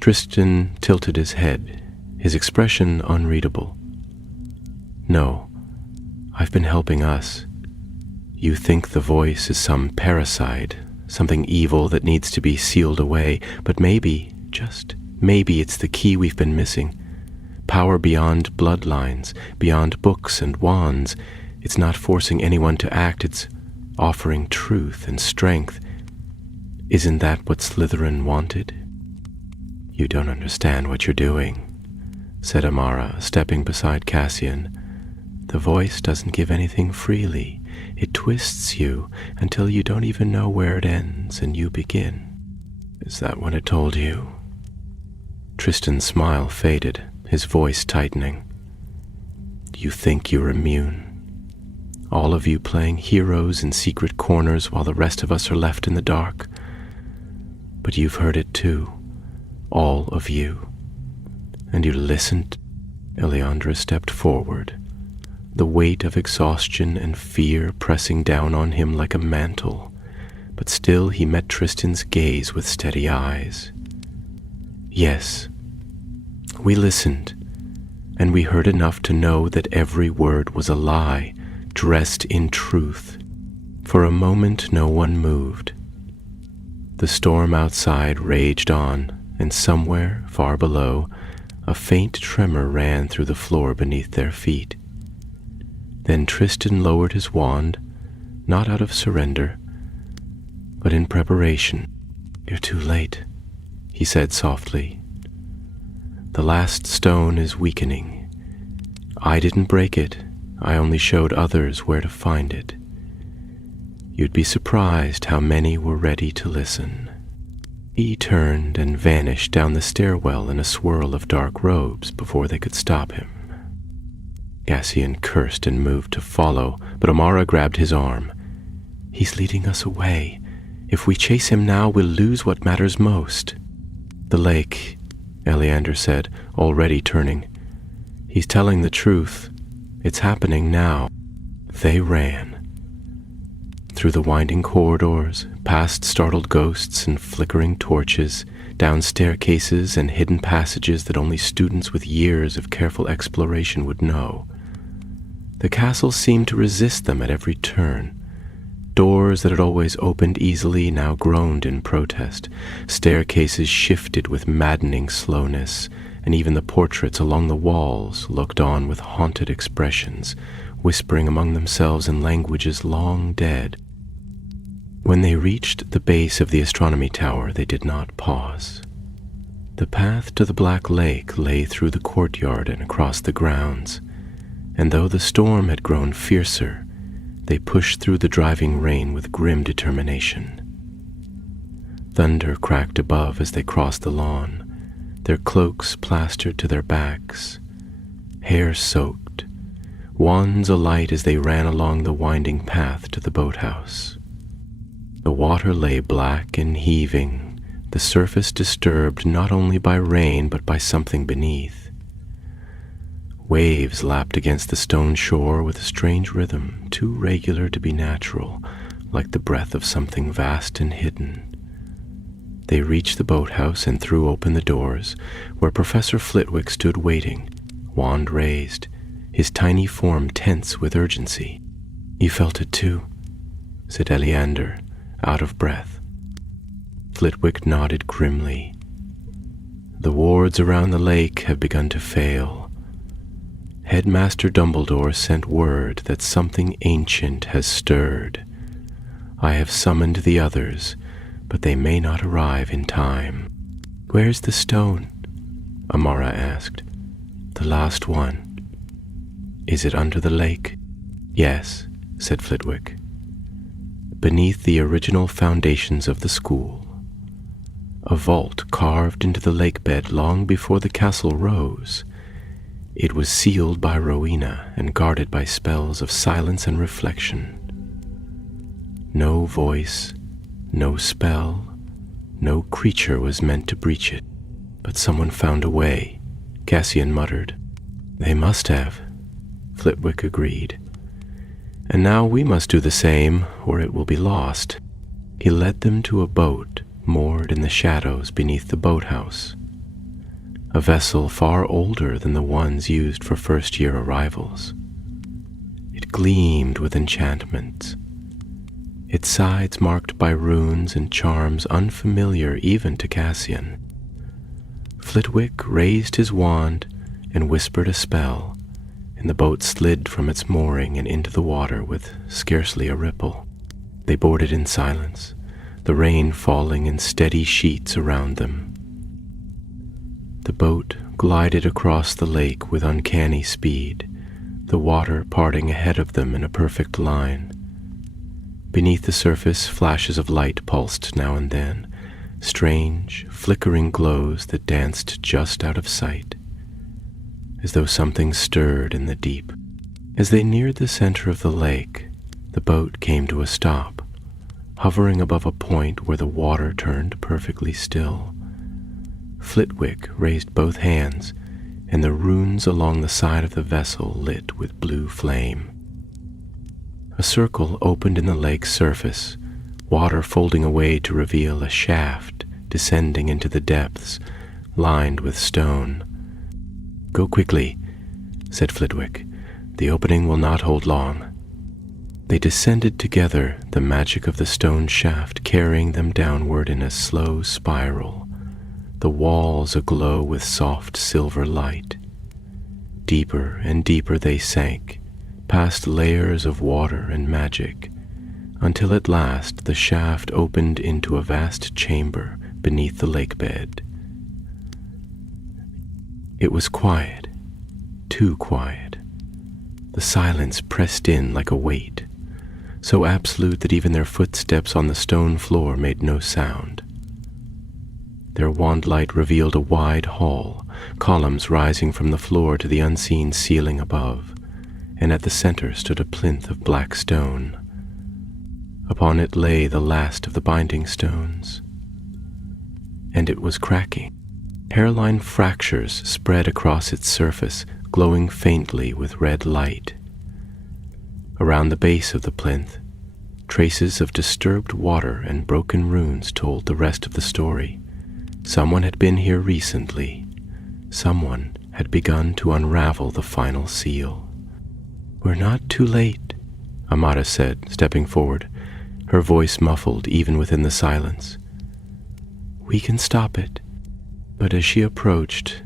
Tristan tilted his head, his expression unreadable. "No, I've been helping us. You think the voice is some parasite, something evil that needs to be sealed away, but maybe, just maybe it's the key we've been missing. Power beyond bloodlines, beyond books and wands. It's not forcing anyone to act, it's offering truth and strength. Isn't that what Slytherin wanted?" "You don't understand what you're doing," said Amara, stepping beside Cassian. "The voice doesn't give anything freely. It twists you until you don't even know where it ends and you begin." "Is that what it told you?" Tristan's smile faded, his voice tightening. "You think you're immune? All of you playing heroes in secret corners while the rest of us are left in the dark. But you've heard it too, all of you. And you listened." Eleandra stepped forward, the weight of exhaustion and fear pressing down on him like a mantle, but still he met Tristan's gaze with steady eyes. "Yes, we listened, and we heard enough to know that every word was a lie, dressed in truth." For a moment no one moved. The storm outside raged on, and somewhere, far below, a faint tremor ran through the floor beneath their feet. Then Tristan lowered his wand, not out of surrender, but in preparation. "You're too late," he said softly. "The last stone is weakening. I didn't break it. I only showed others where to find it. You'd be surprised how many were ready to listen." He turned and vanished down the stairwell in a swirl of dark robes before they could stop him. Cassian cursed and moved to follow, but Amara grabbed his arm. "He's leading us away. If we chase him now, we'll lose what matters most." "The lake," Eleander said, already turning. "He's telling the truth. It's happening now." They ran. Through the winding corridors, past startled ghosts and flickering torches, down staircases and hidden passages that only students with years of careful exploration would know. The castle seemed to resist them at every turn. Doors that had always opened easily now groaned in protest. Staircases shifted with maddening slowness, and even the portraits along the walls looked on with haunted expressions, whispering among themselves in languages long dead. When they reached the base of the astronomy tower, they did not pause. The path to the Black Lake lay through the courtyard and across the grounds, and though the storm had grown fiercer, they pushed through the driving rain with grim determination. Thunder cracked above as they crossed the lawn, their cloaks plastered to their backs, hair soaked, wands alight as they ran along the winding path to the boathouse. The water lay black and heaving, the surface disturbed not only by rain but by something beneath. Waves lapped against the stone shore with a strange rhythm, too regular to be natural, like the breath of something vast and hidden. They reached the boathouse and threw open the doors, where Professor Flitwick stood waiting, wand raised, his tiny form tense with urgency. "You felt it too," said Eleander, out of breath. Flitwick nodded grimly. "The wards around the lake have begun to fail. Headmaster Dumbledore sent word that something ancient has stirred. I have summoned the others, but they may not arrive in time." "Where's the stone?" Amara asked. "The last one." "Is it under the lake?" "Yes," said Flitwick. "Beneath the original foundations of the school. A vault carved into the lake bed long before the castle rose. It was sealed by Rowena and guarded by spells of silence and reflection. No voice, no spell, no creature was meant to breach it, but someone found a way," Cassian muttered. "They must have," Flitwick agreed. "And now we must do the same, or it will be lost." He led them to a boat moored in the shadows beneath the boathouse, a vessel far older than the ones used for first-year arrivals. It gleamed with enchantment, its sides marked by runes and charms unfamiliar even to Cassian. Flitwick raised his wand and whispered a spell, and the boat slid from its mooring and into the water with scarcely a ripple. They boarded in silence, the rain falling in steady sheets around them. The boat glided across the lake with uncanny speed, the water parting ahead of them in a perfect line. Beneath the surface, flashes of light pulsed now and then, strange, flickering glows that danced just out of sight, as though something stirred in the deep. As they neared the center of the lake, the boat came to a stop, hovering above a point where the water turned perfectly still. Flitwick raised both hands, and the runes along the side of the vessel lit with blue flame. A circle opened in the lake's surface, water folding away to reveal a shaft descending into the depths, lined with stone. "Go quickly," said Flitwick. "The opening will not hold long." They descended together, the magic of the stone shaft carrying them downward in a slow spiral, the walls aglow with soft silver light. Deeper and deeper they sank, past layers of water and magic, until at last the shaft opened into a vast chamber beneath the lake bed. It was quiet, too quiet. The silence pressed in like a weight, so absolute that even their footsteps on the stone floor made no sound. Their wand light revealed a wide hall, columns rising from the floor to the unseen ceiling above, and at the center stood a plinth of black stone. Upon it lay the last of the binding stones, and it was cracking. Hairline fractures spread across its surface, glowing faintly with red light. Around the base of the plinth, traces of disturbed water and broken runes told the rest of the story. Someone had been here recently. Someone had begun to unravel the final seal. "We're not too late," Amara said, stepping forward, her voice muffled even within the silence. "We can stop it." But as she approached,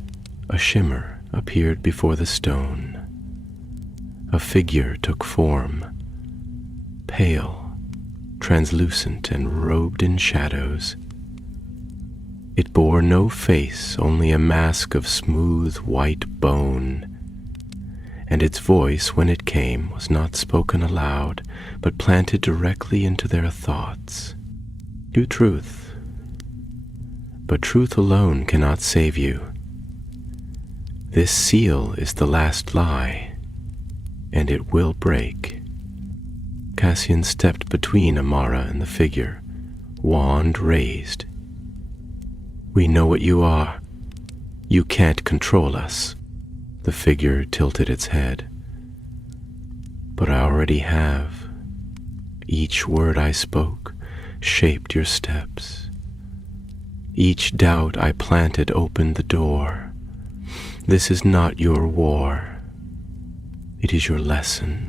a shimmer appeared before the stone. A figure took form, pale, translucent, and robed in shadows. It bore no face, only a mask of smooth white bone, and its voice, when it came, was not spoken aloud, but planted directly into their thoughts. "Do truth, but truth alone cannot save you. This seal is the last lie, and it will break." Cassian stepped between Amara and the figure, wand raised. "We know what you are. You can't control us." The figure tilted its head. "But I already have. Each word I spoke shaped your steps. Each doubt I planted opened the door. This is not your war. It is your lesson."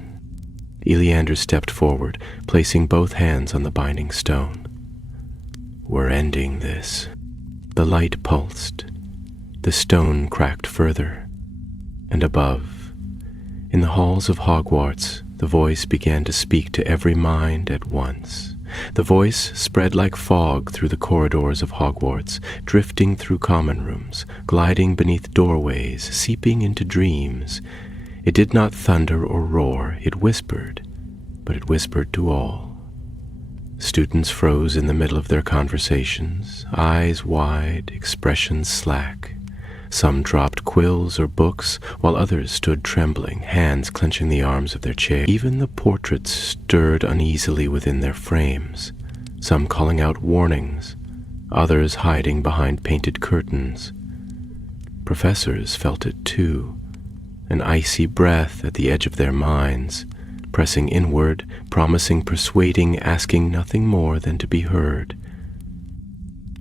Eleander stepped forward, placing both hands on the binding stone. "We're ending this." The light pulsed. The stone cracked further. And above, in the halls of Hogwarts, the voice began to speak to every mind at once. The voice spread like fog through the corridors of Hogwarts, drifting through common rooms, gliding beneath doorways, seeping into dreams. It did not thunder or roar, it whispered, but it whispered to all. Students froze in the middle of their conversations, eyes wide, expressions slack. Some dropped quills or books, while others stood trembling, hands clenching the arms of their chairs. Even the portraits stirred uneasily within their frames, some calling out warnings, others hiding behind painted curtains. Professors felt it too, an icy breath at the edge of their minds, pressing inward, promising, persuading, asking nothing more than to be heard.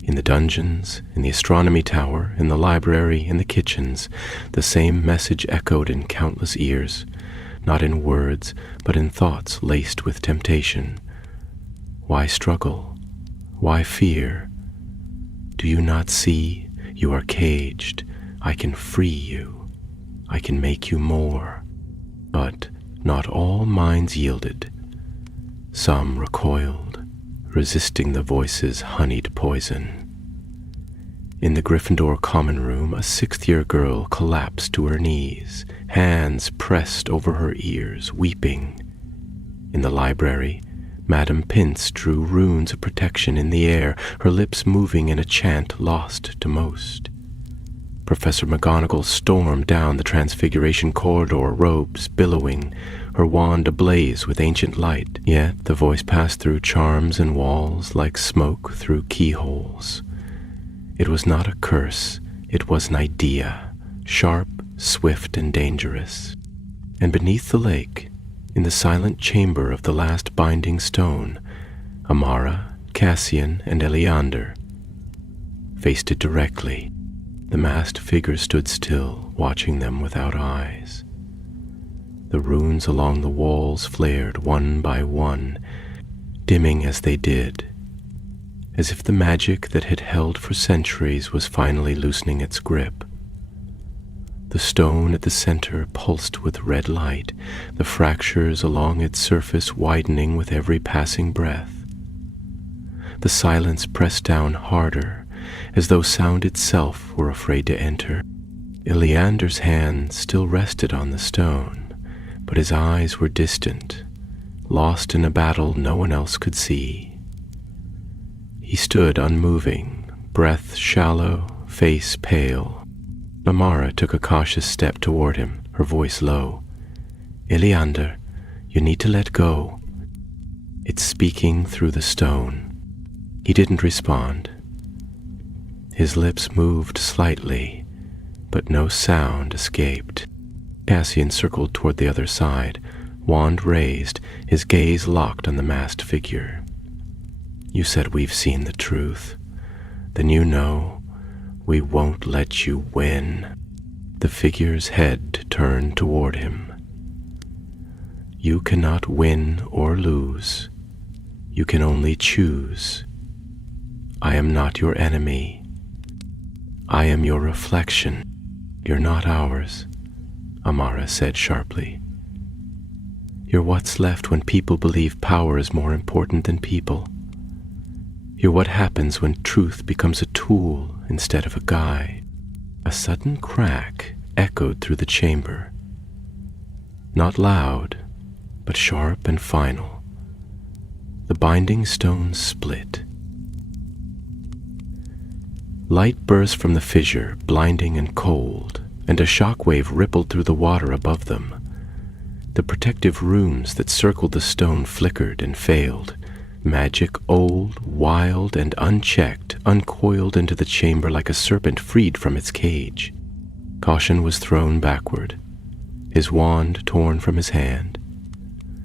In the dungeons, in the astronomy tower, in the library, in the kitchens, the same message echoed in countless ears, not in words, but in thoughts laced with temptation. Why struggle? Why fear? Do you not see? You are caged. I can free you. I can make you more. But not all minds yielded. Some recoiled, resisting the voice's honeyed poison. In the Gryffindor common room, a sixth-year girl collapsed to her knees, hands pressed over her ears, weeping. In the library, Madame Pince drew runes of protection in the air, her lips moving in a chant lost to most. Professor McGonagall stormed down the Transfiguration corridor, robes billowing, her wand ablaze with ancient light. Yet the voice passed through charms and walls like smoke through keyholes. It was not a curse, it was an idea, sharp, swift, and dangerous. And beneath the lake, in the silent chamber of the last binding stone, Amara, Cassian, and Eleander faced it directly. The masked figure stood still, watching them without eyes. The runes along the walls flared one by one, dimming as they did, as if the magic that had held for centuries was finally loosening its grip. The stone at the center pulsed with red light, the fractures along its surface widening with every passing breath. The silence pressed down harder, as though sound itself were afraid to enter. Eleander's hand still rested on the stone, but his eyes were distant, lost in a battle no one else could see. He stood unmoving, breath shallow, face pale. Amara took a cautious step toward him, her voice low. Eleander, you need to let go. It's speaking through the stone. He didn't respond. His lips moved slightly, but no sound escaped. Cassian circled toward the other side, wand raised, his gaze locked on the masked figure. You said we've seen the truth. Then you know we won't let you win. The figure's head turned toward him. You cannot win or lose. You can only choose. I am not your enemy. I am your reflection. You're not ours, Amara said sharply. You're what's left when people believe power is more important than people. You're what happens when truth becomes a tool instead of a guide. A sudden crack echoed through the chamber. Not loud, but sharp and final. The binding stones split. Light burst from the fissure, blinding and cold, and a shockwave rippled through the water above them. The protective runes that circled the stone flickered and failed. Magic, old, wild, and unchecked, uncoiled into the chamber like a serpent freed from its cage. Caution was thrown backward, his wand torn from his hand.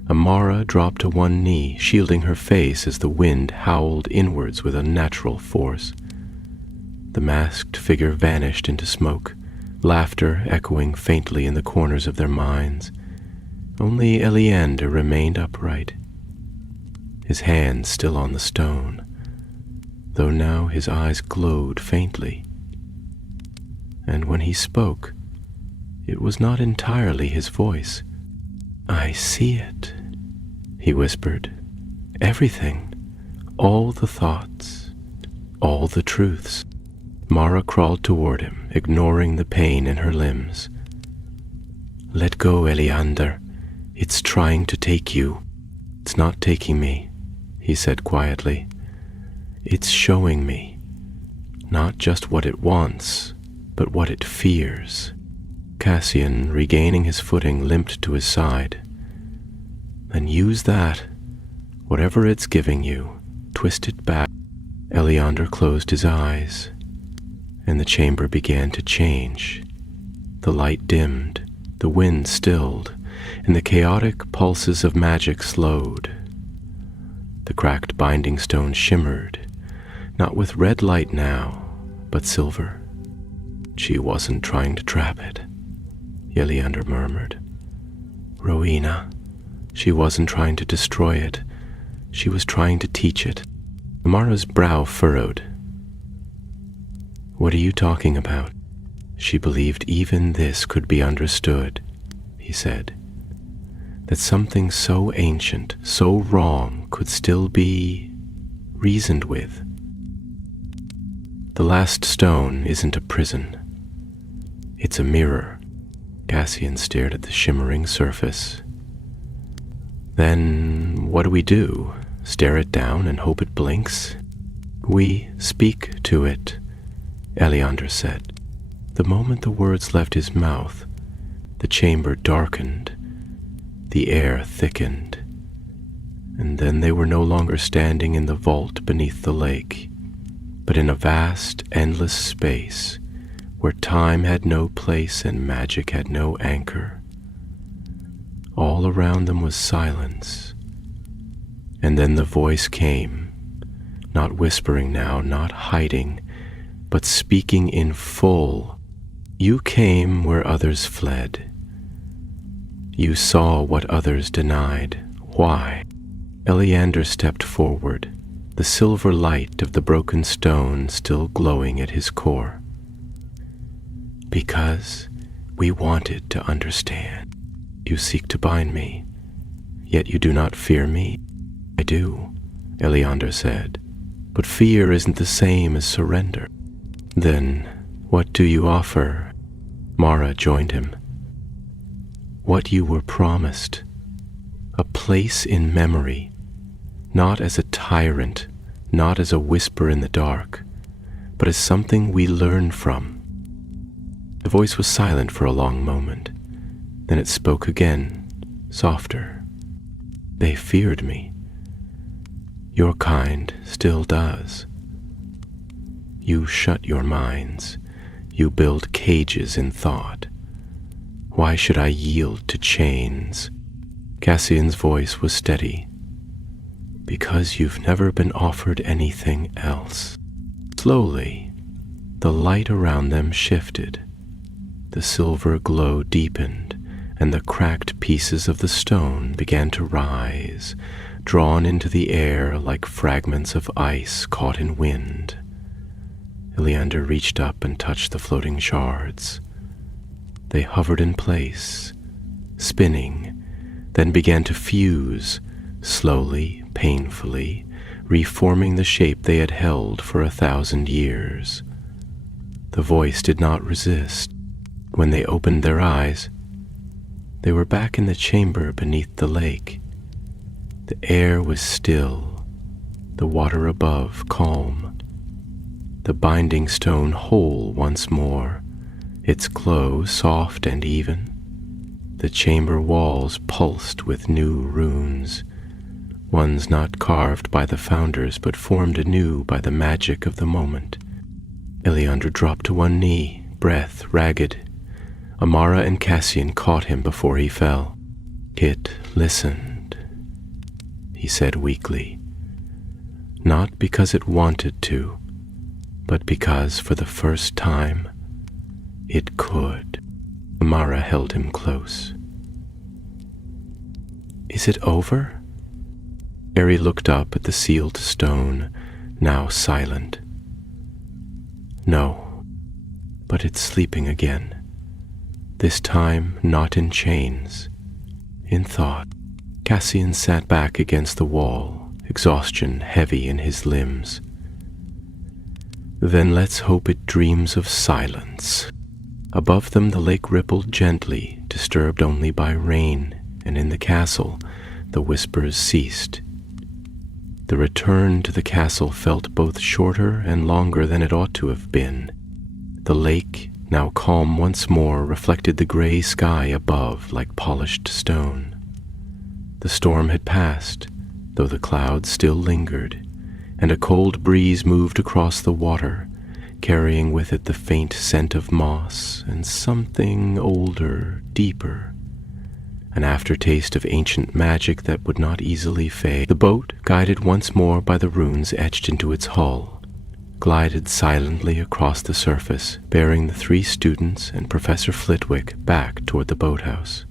Amara dropped to one knee, shielding her face as the wind howled inwards with unnatural force. The masked figure vanished into smoke, laughter echoing faintly in the corners of their minds. Only Eleander remained upright, his hands still on the stone, though now his eyes glowed faintly. And when he spoke, it was not entirely his voice. I see it, he whispered. Everything, all the thoughts, all the truths. Mara crawled toward him, ignoring the pain in her limbs. Let go, Eleander. It's trying to take you. It's not taking me, he said quietly. It's showing me, not just what it wants, but what it fears. Cassian, regaining his footing, limped to his side. Then use that. Whatever it's giving you, twist it back. Eleander closed his eyes, and the chamber began to change. The light dimmed, the wind stilled, and the chaotic pulses of magic slowed. The cracked binding stone shimmered, not with red light now, but silver. She wasn't trying to trap it, Eleander murmured. Rowena, she wasn't trying to destroy it. She was trying to teach it. Amara's brow furrowed. What are you talking about? She believed even this could be understood, he said. That something so ancient, so wrong, could still be reasoned with. The last stone isn't a prison. It's a mirror. Cassian stared at the shimmering surface. Then what do we do? Stare it down and hope it blinks? We speak to it, Eleander said. The moment the words left his mouth, the chamber darkened, the air thickened, and then they were no longer standing in the vault beneath the lake, but in a vast, endless space where time had no place and magic had no anchor. All around them was silence, and then the voice came, not whispering now, not hiding, but speaking in full. You came where others fled. You saw what others denied. Why? Eleander stepped forward, the silver light of the broken stone still glowing at his core. Because we wanted to understand. You seek to bind me, yet you do not fear me. I do, Eleander said, but fear isn't the same as surrender. Then what do you offer? Mara joined him. What you were promised, a place in memory, not as a tyrant, not as a whisper in the dark, but as something we learn from. The voice was silent for a long moment. Then it spoke again, softer. They feared me. Your kind still does. You shut your minds. You build cages in thought. Why should I yield to chains? Cassian's voice was steady. Because you've never been offered anything else. Slowly, the light around them shifted. The silver glow deepened, and the cracked pieces of the stone began to rise, drawn into the air like fragments of ice caught in wind. Eleander reached up and touched the floating shards. They hovered in place, spinning, then began to fuse, slowly, painfully, reforming the shape they had held for 1,000 years. The voice did not resist. When they opened their eyes, they were back in the chamber beneath the lake. The air was still, the water above calm, the binding stone whole once more, its glow soft and even. The chamber walls pulsed with new runes, ones not carved by the founders but formed anew by the magic of the moment. Eleander dropped to one knee, breath ragged. Amara and Cassian caught him before he fell. It listened, he said weakly, not because it wanted to, but because for the first time it could. Amara held him close. Is it over? Harry looked up at the sealed stone, now silent. No, but it's sleeping again. This time not in chains, in thought. Cassian sat back against the wall, exhaustion heavy in his limbs. Then let's hope it dreams of silence. Above them the lake rippled gently, disturbed only by rain, and in the castle the whispers ceased. The return to the castle felt both shorter and longer than it ought to have been. The lake, now calm once more, reflected the gray sky above like polished stone. The storm had passed, though the clouds still lingered, and a cold breeze moved across the water, carrying with it the faint scent of moss and something older, deeper, an aftertaste of ancient magic that would not easily fade. The boat, guided once more by the runes etched into its hull, glided silently across the surface, bearing the 3 students and Professor Flitwick back toward the boathouse.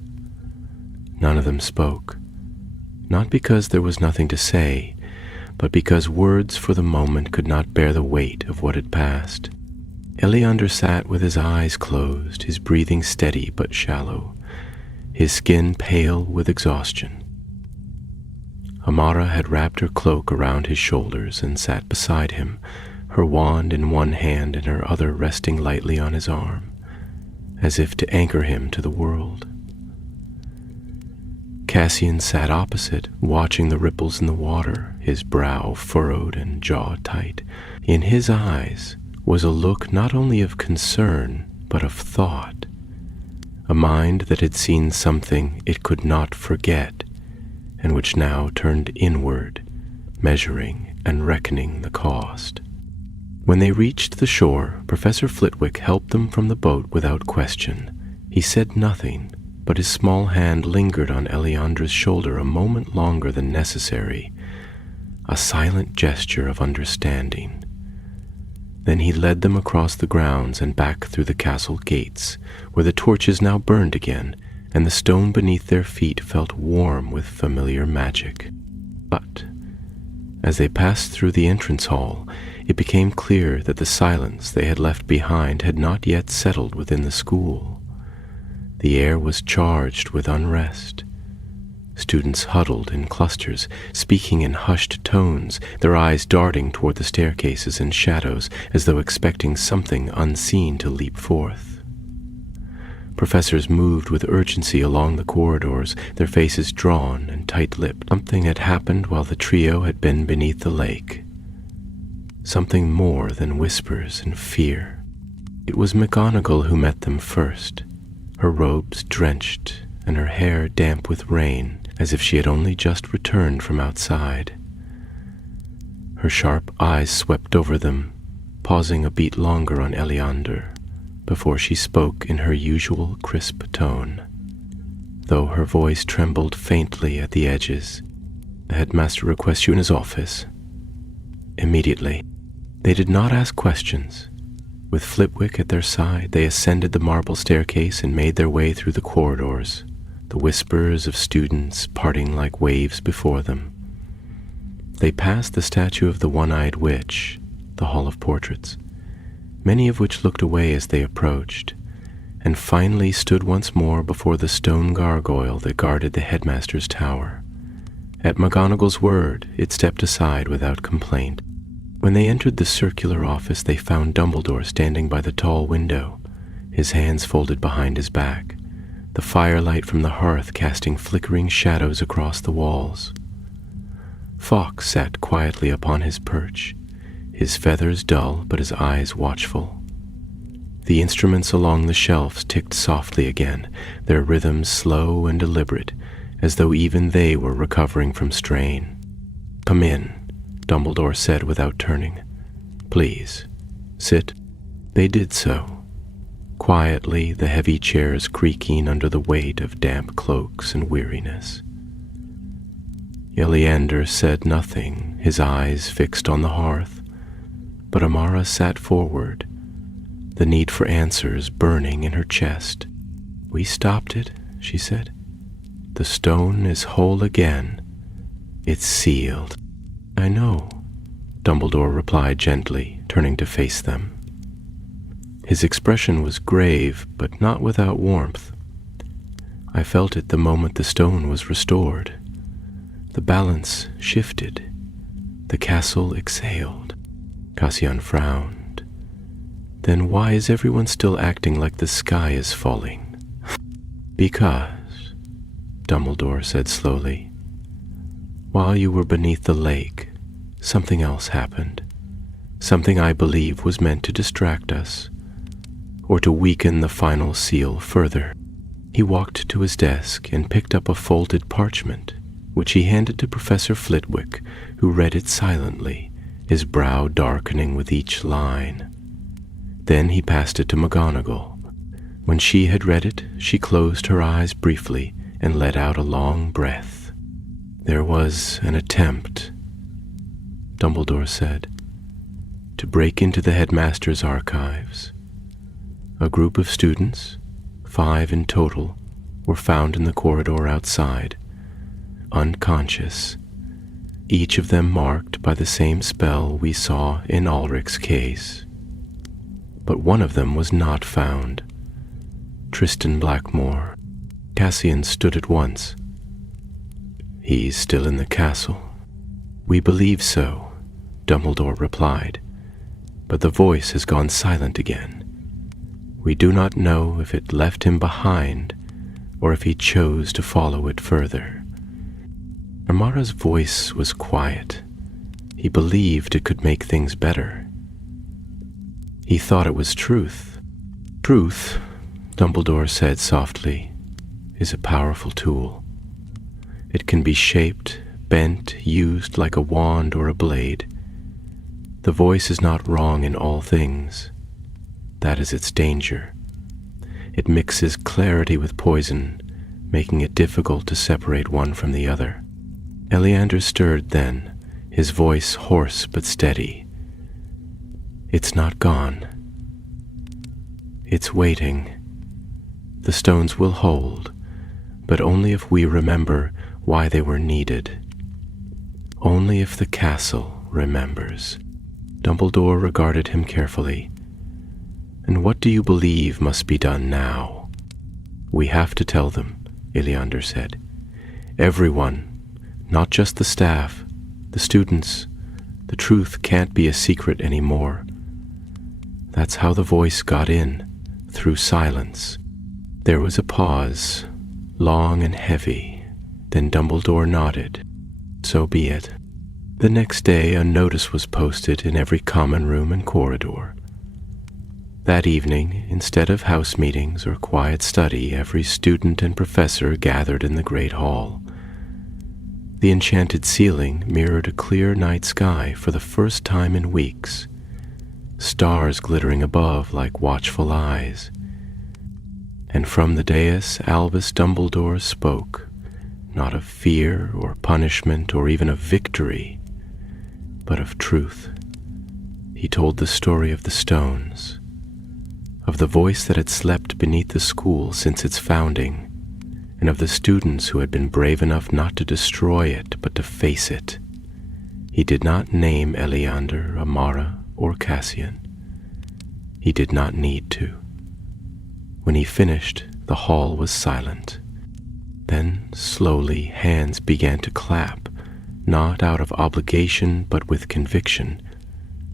None of them spoke, not because there was nothing to say, but because words for the moment could not bear the weight of what had passed. Eleander sat with his eyes closed, his breathing steady but shallow, his skin pale with exhaustion. Amara had wrapped her cloak around his shoulders and sat beside him, her wand in one hand and her other resting lightly on his arm, as if to anchor him to the world. Cassian sat opposite, watching the ripples in the water, his brow furrowed and jaw tight. In his eyes was a look not only of concern, but of thought, a mind that had seen something it could not forget, and which now turned inward, measuring and reckoning the cost. When they reached the shore, Professor Flitwick helped them from the boat without question. He said nothing, but his small hand lingered on Eleandra's shoulder a moment longer than necessary, a silent gesture of understanding. Then he led them across the grounds and back through the castle gates, where the torches now burned again, and the stone beneath their feet felt warm with familiar magic. But as they passed through the entrance hall, it became clear that the silence they had left behind had not yet settled within the school. The air was charged with unrest. Students huddled in clusters, speaking in hushed tones, their eyes darting toward the staircases and shadows as though expecting something unseen to leap forth. Professors moved with urgency along the corridors, their faces drawn and tight-lipped. Something had happened while the trio had been beneath the lake. something more than whispers and fear. It was McGonagall who met them first, her robes drenched and her hair damp with rain, as if she had only just returned from outside. Her sharp eyes swept over them, pausing a beat longer on Eleander before she spoke in her usual crisp tone. Though her voice trembled faintly at the edges, "The headmaster requests you in his office." Immediately. They did not ask questions. With Flitwick at their side, they ascended the marble staircase and made their way through the corridors, the whispers of students parting like waves before them. They passed the statue of the One-Eyed Witch, the Hall of Portraits, many of which looked away as they approached, and finally stood once more before the stone gargoyle that guarded the headmaster's tower. At McGonagall's word, it stepped aside without complaint. When they entered the circular office, they found Dumbledore standing by the tall window, his hands folded behind his back, the firelight from the hearth casting flickering shadows across the walls. Fawkes sat quietly upon his perch, his feathers dull but his eyes watchful. The instruments along the shelves ticked softly again, their rhythms slow and deliberate, as though even they were recovering from strain. "Come in," Dumbledore said without turning. "Please, sit." They did so. Quietly, the heavy chairs creaking under the weight of damp cloaks and weariness. Eleander said nothing, his eyes fixed on the hearth, but Amara sat forward, the need for answers burning in her chest. "We stopped it," she said. "The stone is whole again. It's sealed." "I know," Dumbledore replied gently, turning to face them. His expression was grave, but not without warmth. "I felt it the moment the stone was restored. The balance shifted. The castle exhaled." Cassian frowned. "Then why is everyone still acting like the sky is falling?" "Because," Dumbledore said slowly, "while you were beneath the lake, something else happened. Something I believe was meant to distract us, or to weaken the final seal further." He walked to his desk and picked up a folded parchment, which he handed to Professor Flitwick, who read it silently, his brow darkening with each line. Then he passed it to McGonagall. When she had read it, she closed her eyes briefly and let out a long breath. "There was an attempt," Dumbledore said, "to break into the headmaster's archives. A group of students, 5 in total, were found in the corridor outside, unconscious, each of them marked by the same spell we saw in Ulrich's case. But one of them was not found, Tristan Blackmore." Cassian stood at once. "He's still in the castle." "We believe so," Dumbledore replied, "but the voice has gone silent again. We do not know if it left him behind or if he chose to follow it further." Amara's voice was quiet. He believed it could make things better. He thought it was truth. "Truth," Dumbledore said softly, "is a powerful tool. It can be shaped, bent, used like a wand or a blade. The voice is not wrong in all things. That is its danger. It mixes clarity with poison, making it difficult to separate one from the other." Eleander stirred then, his voice hoarse but steady. "It's not gone. It's waiting. The stones will hold, but only if we remember why they were needed. Only if the castle remembers." Dumbledore regarded him carefully. "And what do you believe must be done now?" "We have to tell them," Eleander said. "Everyone, not just the staff, the students. The truth can't be a secret anymore. That's how the voice got in, through silence." There was a pause, long and heavy. Then Dumbledore nodded. "So be it." The next day, a notice was posted in every common room and corridor. That evening, instead of house meetings or quiet study, every student and professor gathered in the great hall. The enchanted ceiling mirrored a clear night sky for the first time in weeks, stars glittering above like watchful eyes. And from the dais, Albus Dumbledore spoke, not of fear or punishment or even of victory, but of truth. He told the story of the stones, of the voice that had slept beneath the school since its founding, and of the students who had been brave enough not to destroy it, but to face it. He did not name Eleander, Amara, or Cassian. He did not need to. When he finished, the hall was silent. Then, slowly, hands began to clap, not out of obligation, but with conviction.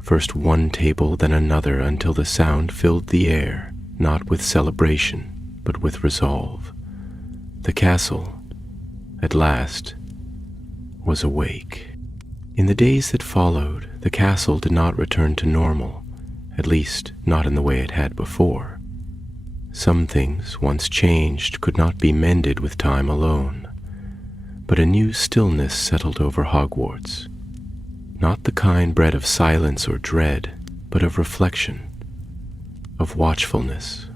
First one table, then another, until the sound filled the air, not with celebration, but with resolve. The castle, at last, was awake. In the days that followed, the castle did not return to normal, at least not in the way it had before. Some things, once changed, could not be mended with time alone. But a new stillness settled over Hogwarts, not the kind bred of silence or dread, but of reflection, of watchfulness.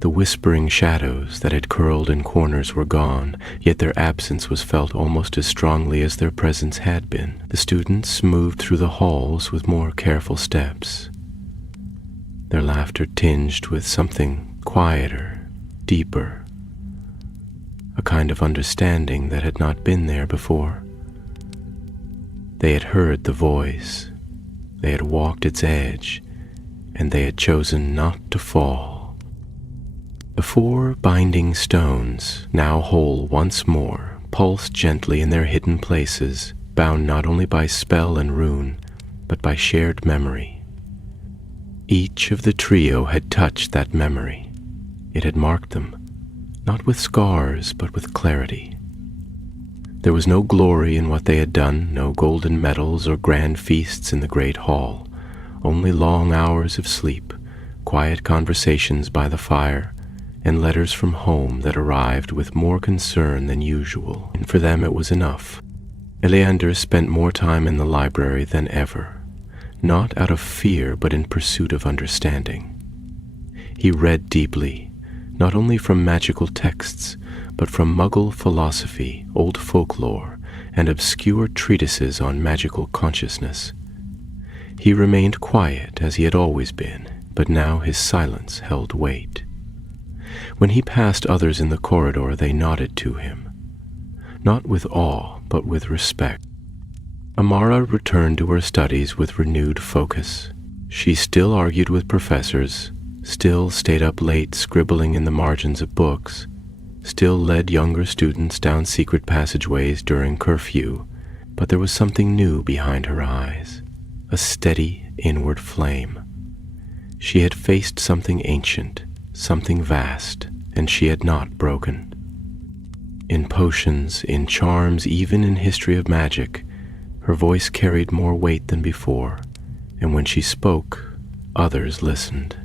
The whispering shadows that had curled in corners were gone, yet their absence was felt almost as strongly as their presence had been. The students moved through the halls with more careful steps, their laughter tinged with something quieter, deeper, a kind of understanding that had not been there before. They had heard the voice, they had walked its edge, and they had chosen not to fall. The 4 binding stones, now whole once more, pulsed gently in their hidden places, bound not only by spell and rune, but by shared memory. Each of the trio had touched that memory. It had marked them, not with scars, but with clarity. There was no glory in what they had done, no golden medals or grand feasts in the great hall, only long hours of sleep, quiet conversations by the fire, and letters from home that arrived with more concern than usual, and for them it was enough. Eleander spent more time in the library than ever, not out of fear but in pursuit of understanding. He read deeply, not only from magical texts, but from Muggle philosophy, old folklore, and obscure treatises on magical consciousness. He remained quiet as he had always been, but now his silence held weight. When he passed others in the corridor, they nodded to him, not with awe, but with respect. Amara returned to her studies with renewed focus. She still argued with professors, still stayed up late scribbling in the margins of books, still led younger students down secret passageways during curfew, but there was something new behind her eyes, a steady inward flame. She had faced something ancient, something vast, and she had not broken. In potions, in charms, even in history of magic, her voice carried more weight than before, and when she spoke, others listened.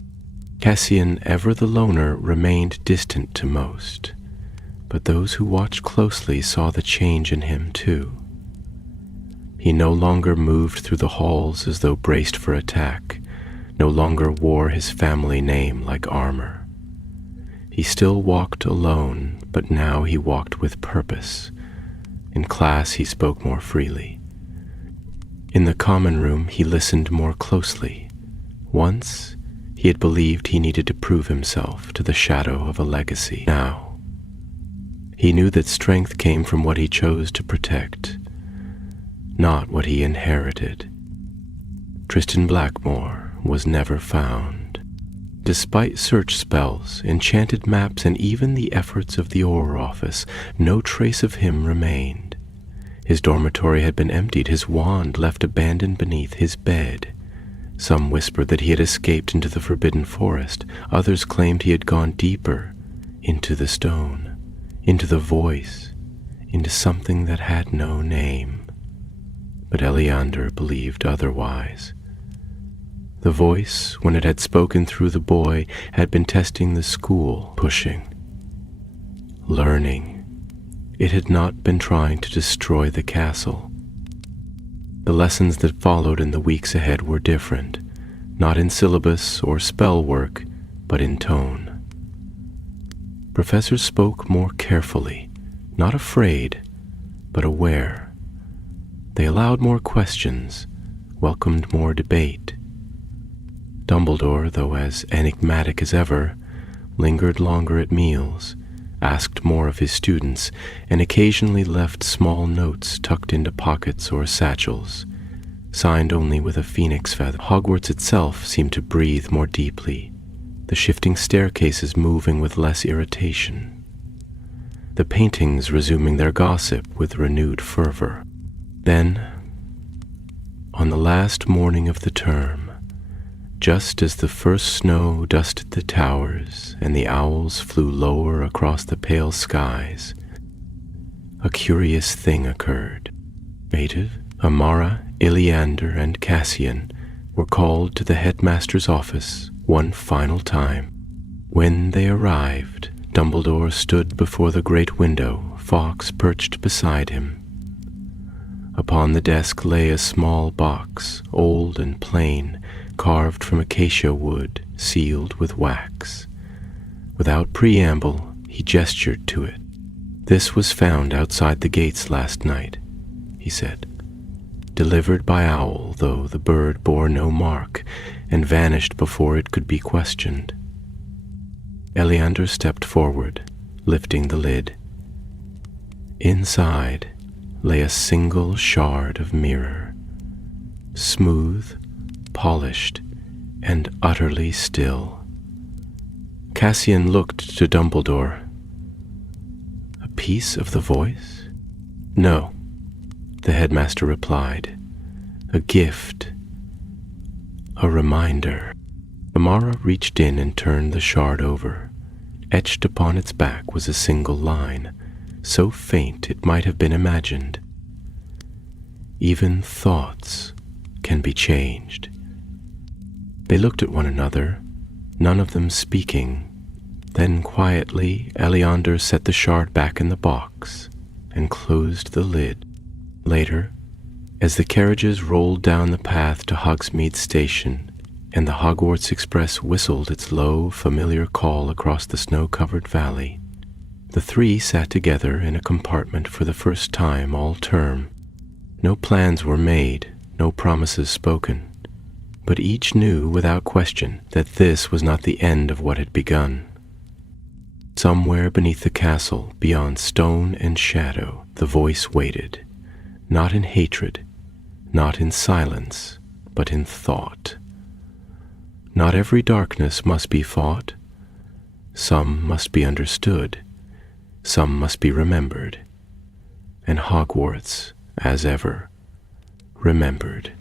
Cassian, ever the loner, remained distant to most, but those who watched closely saw the change in him too. He no longer moved through the halls as though braced for attack, no longer wore his family name like armor. He still walked alone, but now he walked with purpose. In class he spoke more freely. In the common room he listened more closely. Once he had believed he needed to prove himself to the shadow of a legacy. Now he knew that strength came from what he chose to protect, not what he inherited. Tristan Blackmore was never found. Despite search spells, enchanted maps, and even the efforts of the Auror office, no trace of him remained. His dormitory had been emptied, his wand left abandoned beneath his bed. Some whispered that he had escaped into the forbidden forest. Others claimed he had gone deeper, into the stone, into the voice, into something that had no name. but Eleander believed otherwise. The voice, when it had spoken through the boy, had been testing the school, pushing, learning. It had not been trying to destroy the castle. The lessons that followed in the weeks ahead were different, not in syllabus or spell work, but in tone. Professors spoke more carefully, not afraid, but aware. They allowed more questions, welcomed more debate. Dumbledore, though as enigmatic as ever, lingered longer at meals, asked more of his students, and occasionally left small notes tucked into pockets or satchels, signed only with a phoenix feather. Hogwarts itself seemed to breathe more deeply, the shifting staircases moving with less irritation, the paintings resuming their gossip with renewed fervor. Then, on the last morning of the term, just as the first snow dusted the towers and the owls flew lower across the pale skies, a curious thing occurred. Amara, Iliander, and Cassian were called to the headmaster's office one final time. When they arrived, Dumbledore stood before the great window, Fawkes perched beside him. Upon the desk lay a small box, old and plain, carved from acacia wood, sealed with wax. Without preamble, he gestured to it. "This was found outside the gates last night," he said. "Delivered by owl, though the bird bore no mark, and vanished before it could be questioned." Eleander stepped forward, lifting the lid. Inside lay a single shard of mirror, smooth, polished, and utterly still. Cassian looked to Dumbledore. "A piece of the voice?" "No," the headmaster replied. "A gift. A reminder." Amara reached in and turned the shard over. Etched upon its back was a single line, so faint it might have been imagined. "Even thoughts can be changed." They looked at one another, none of them speaking. Then quietly, Eleander set the shard back in the box and closed the lid. Later, as the carriages rolled down the path to Hogsmeade Station and the Hogwarts Express whistled its low, familiar call across the snow-covered valley, the three sat together in a compartment for the first time all term. No plans were made, no promises spoken, but each knew without question that this was not the end of what had begun. Somewhere beneath the castle, beyond stone and shadow, the voice waited, not in hatred, not in silence, but in thought. Not every darkness must be fought. Some must be understood, some must be remembered, and Hogwarts, as ever, remembered.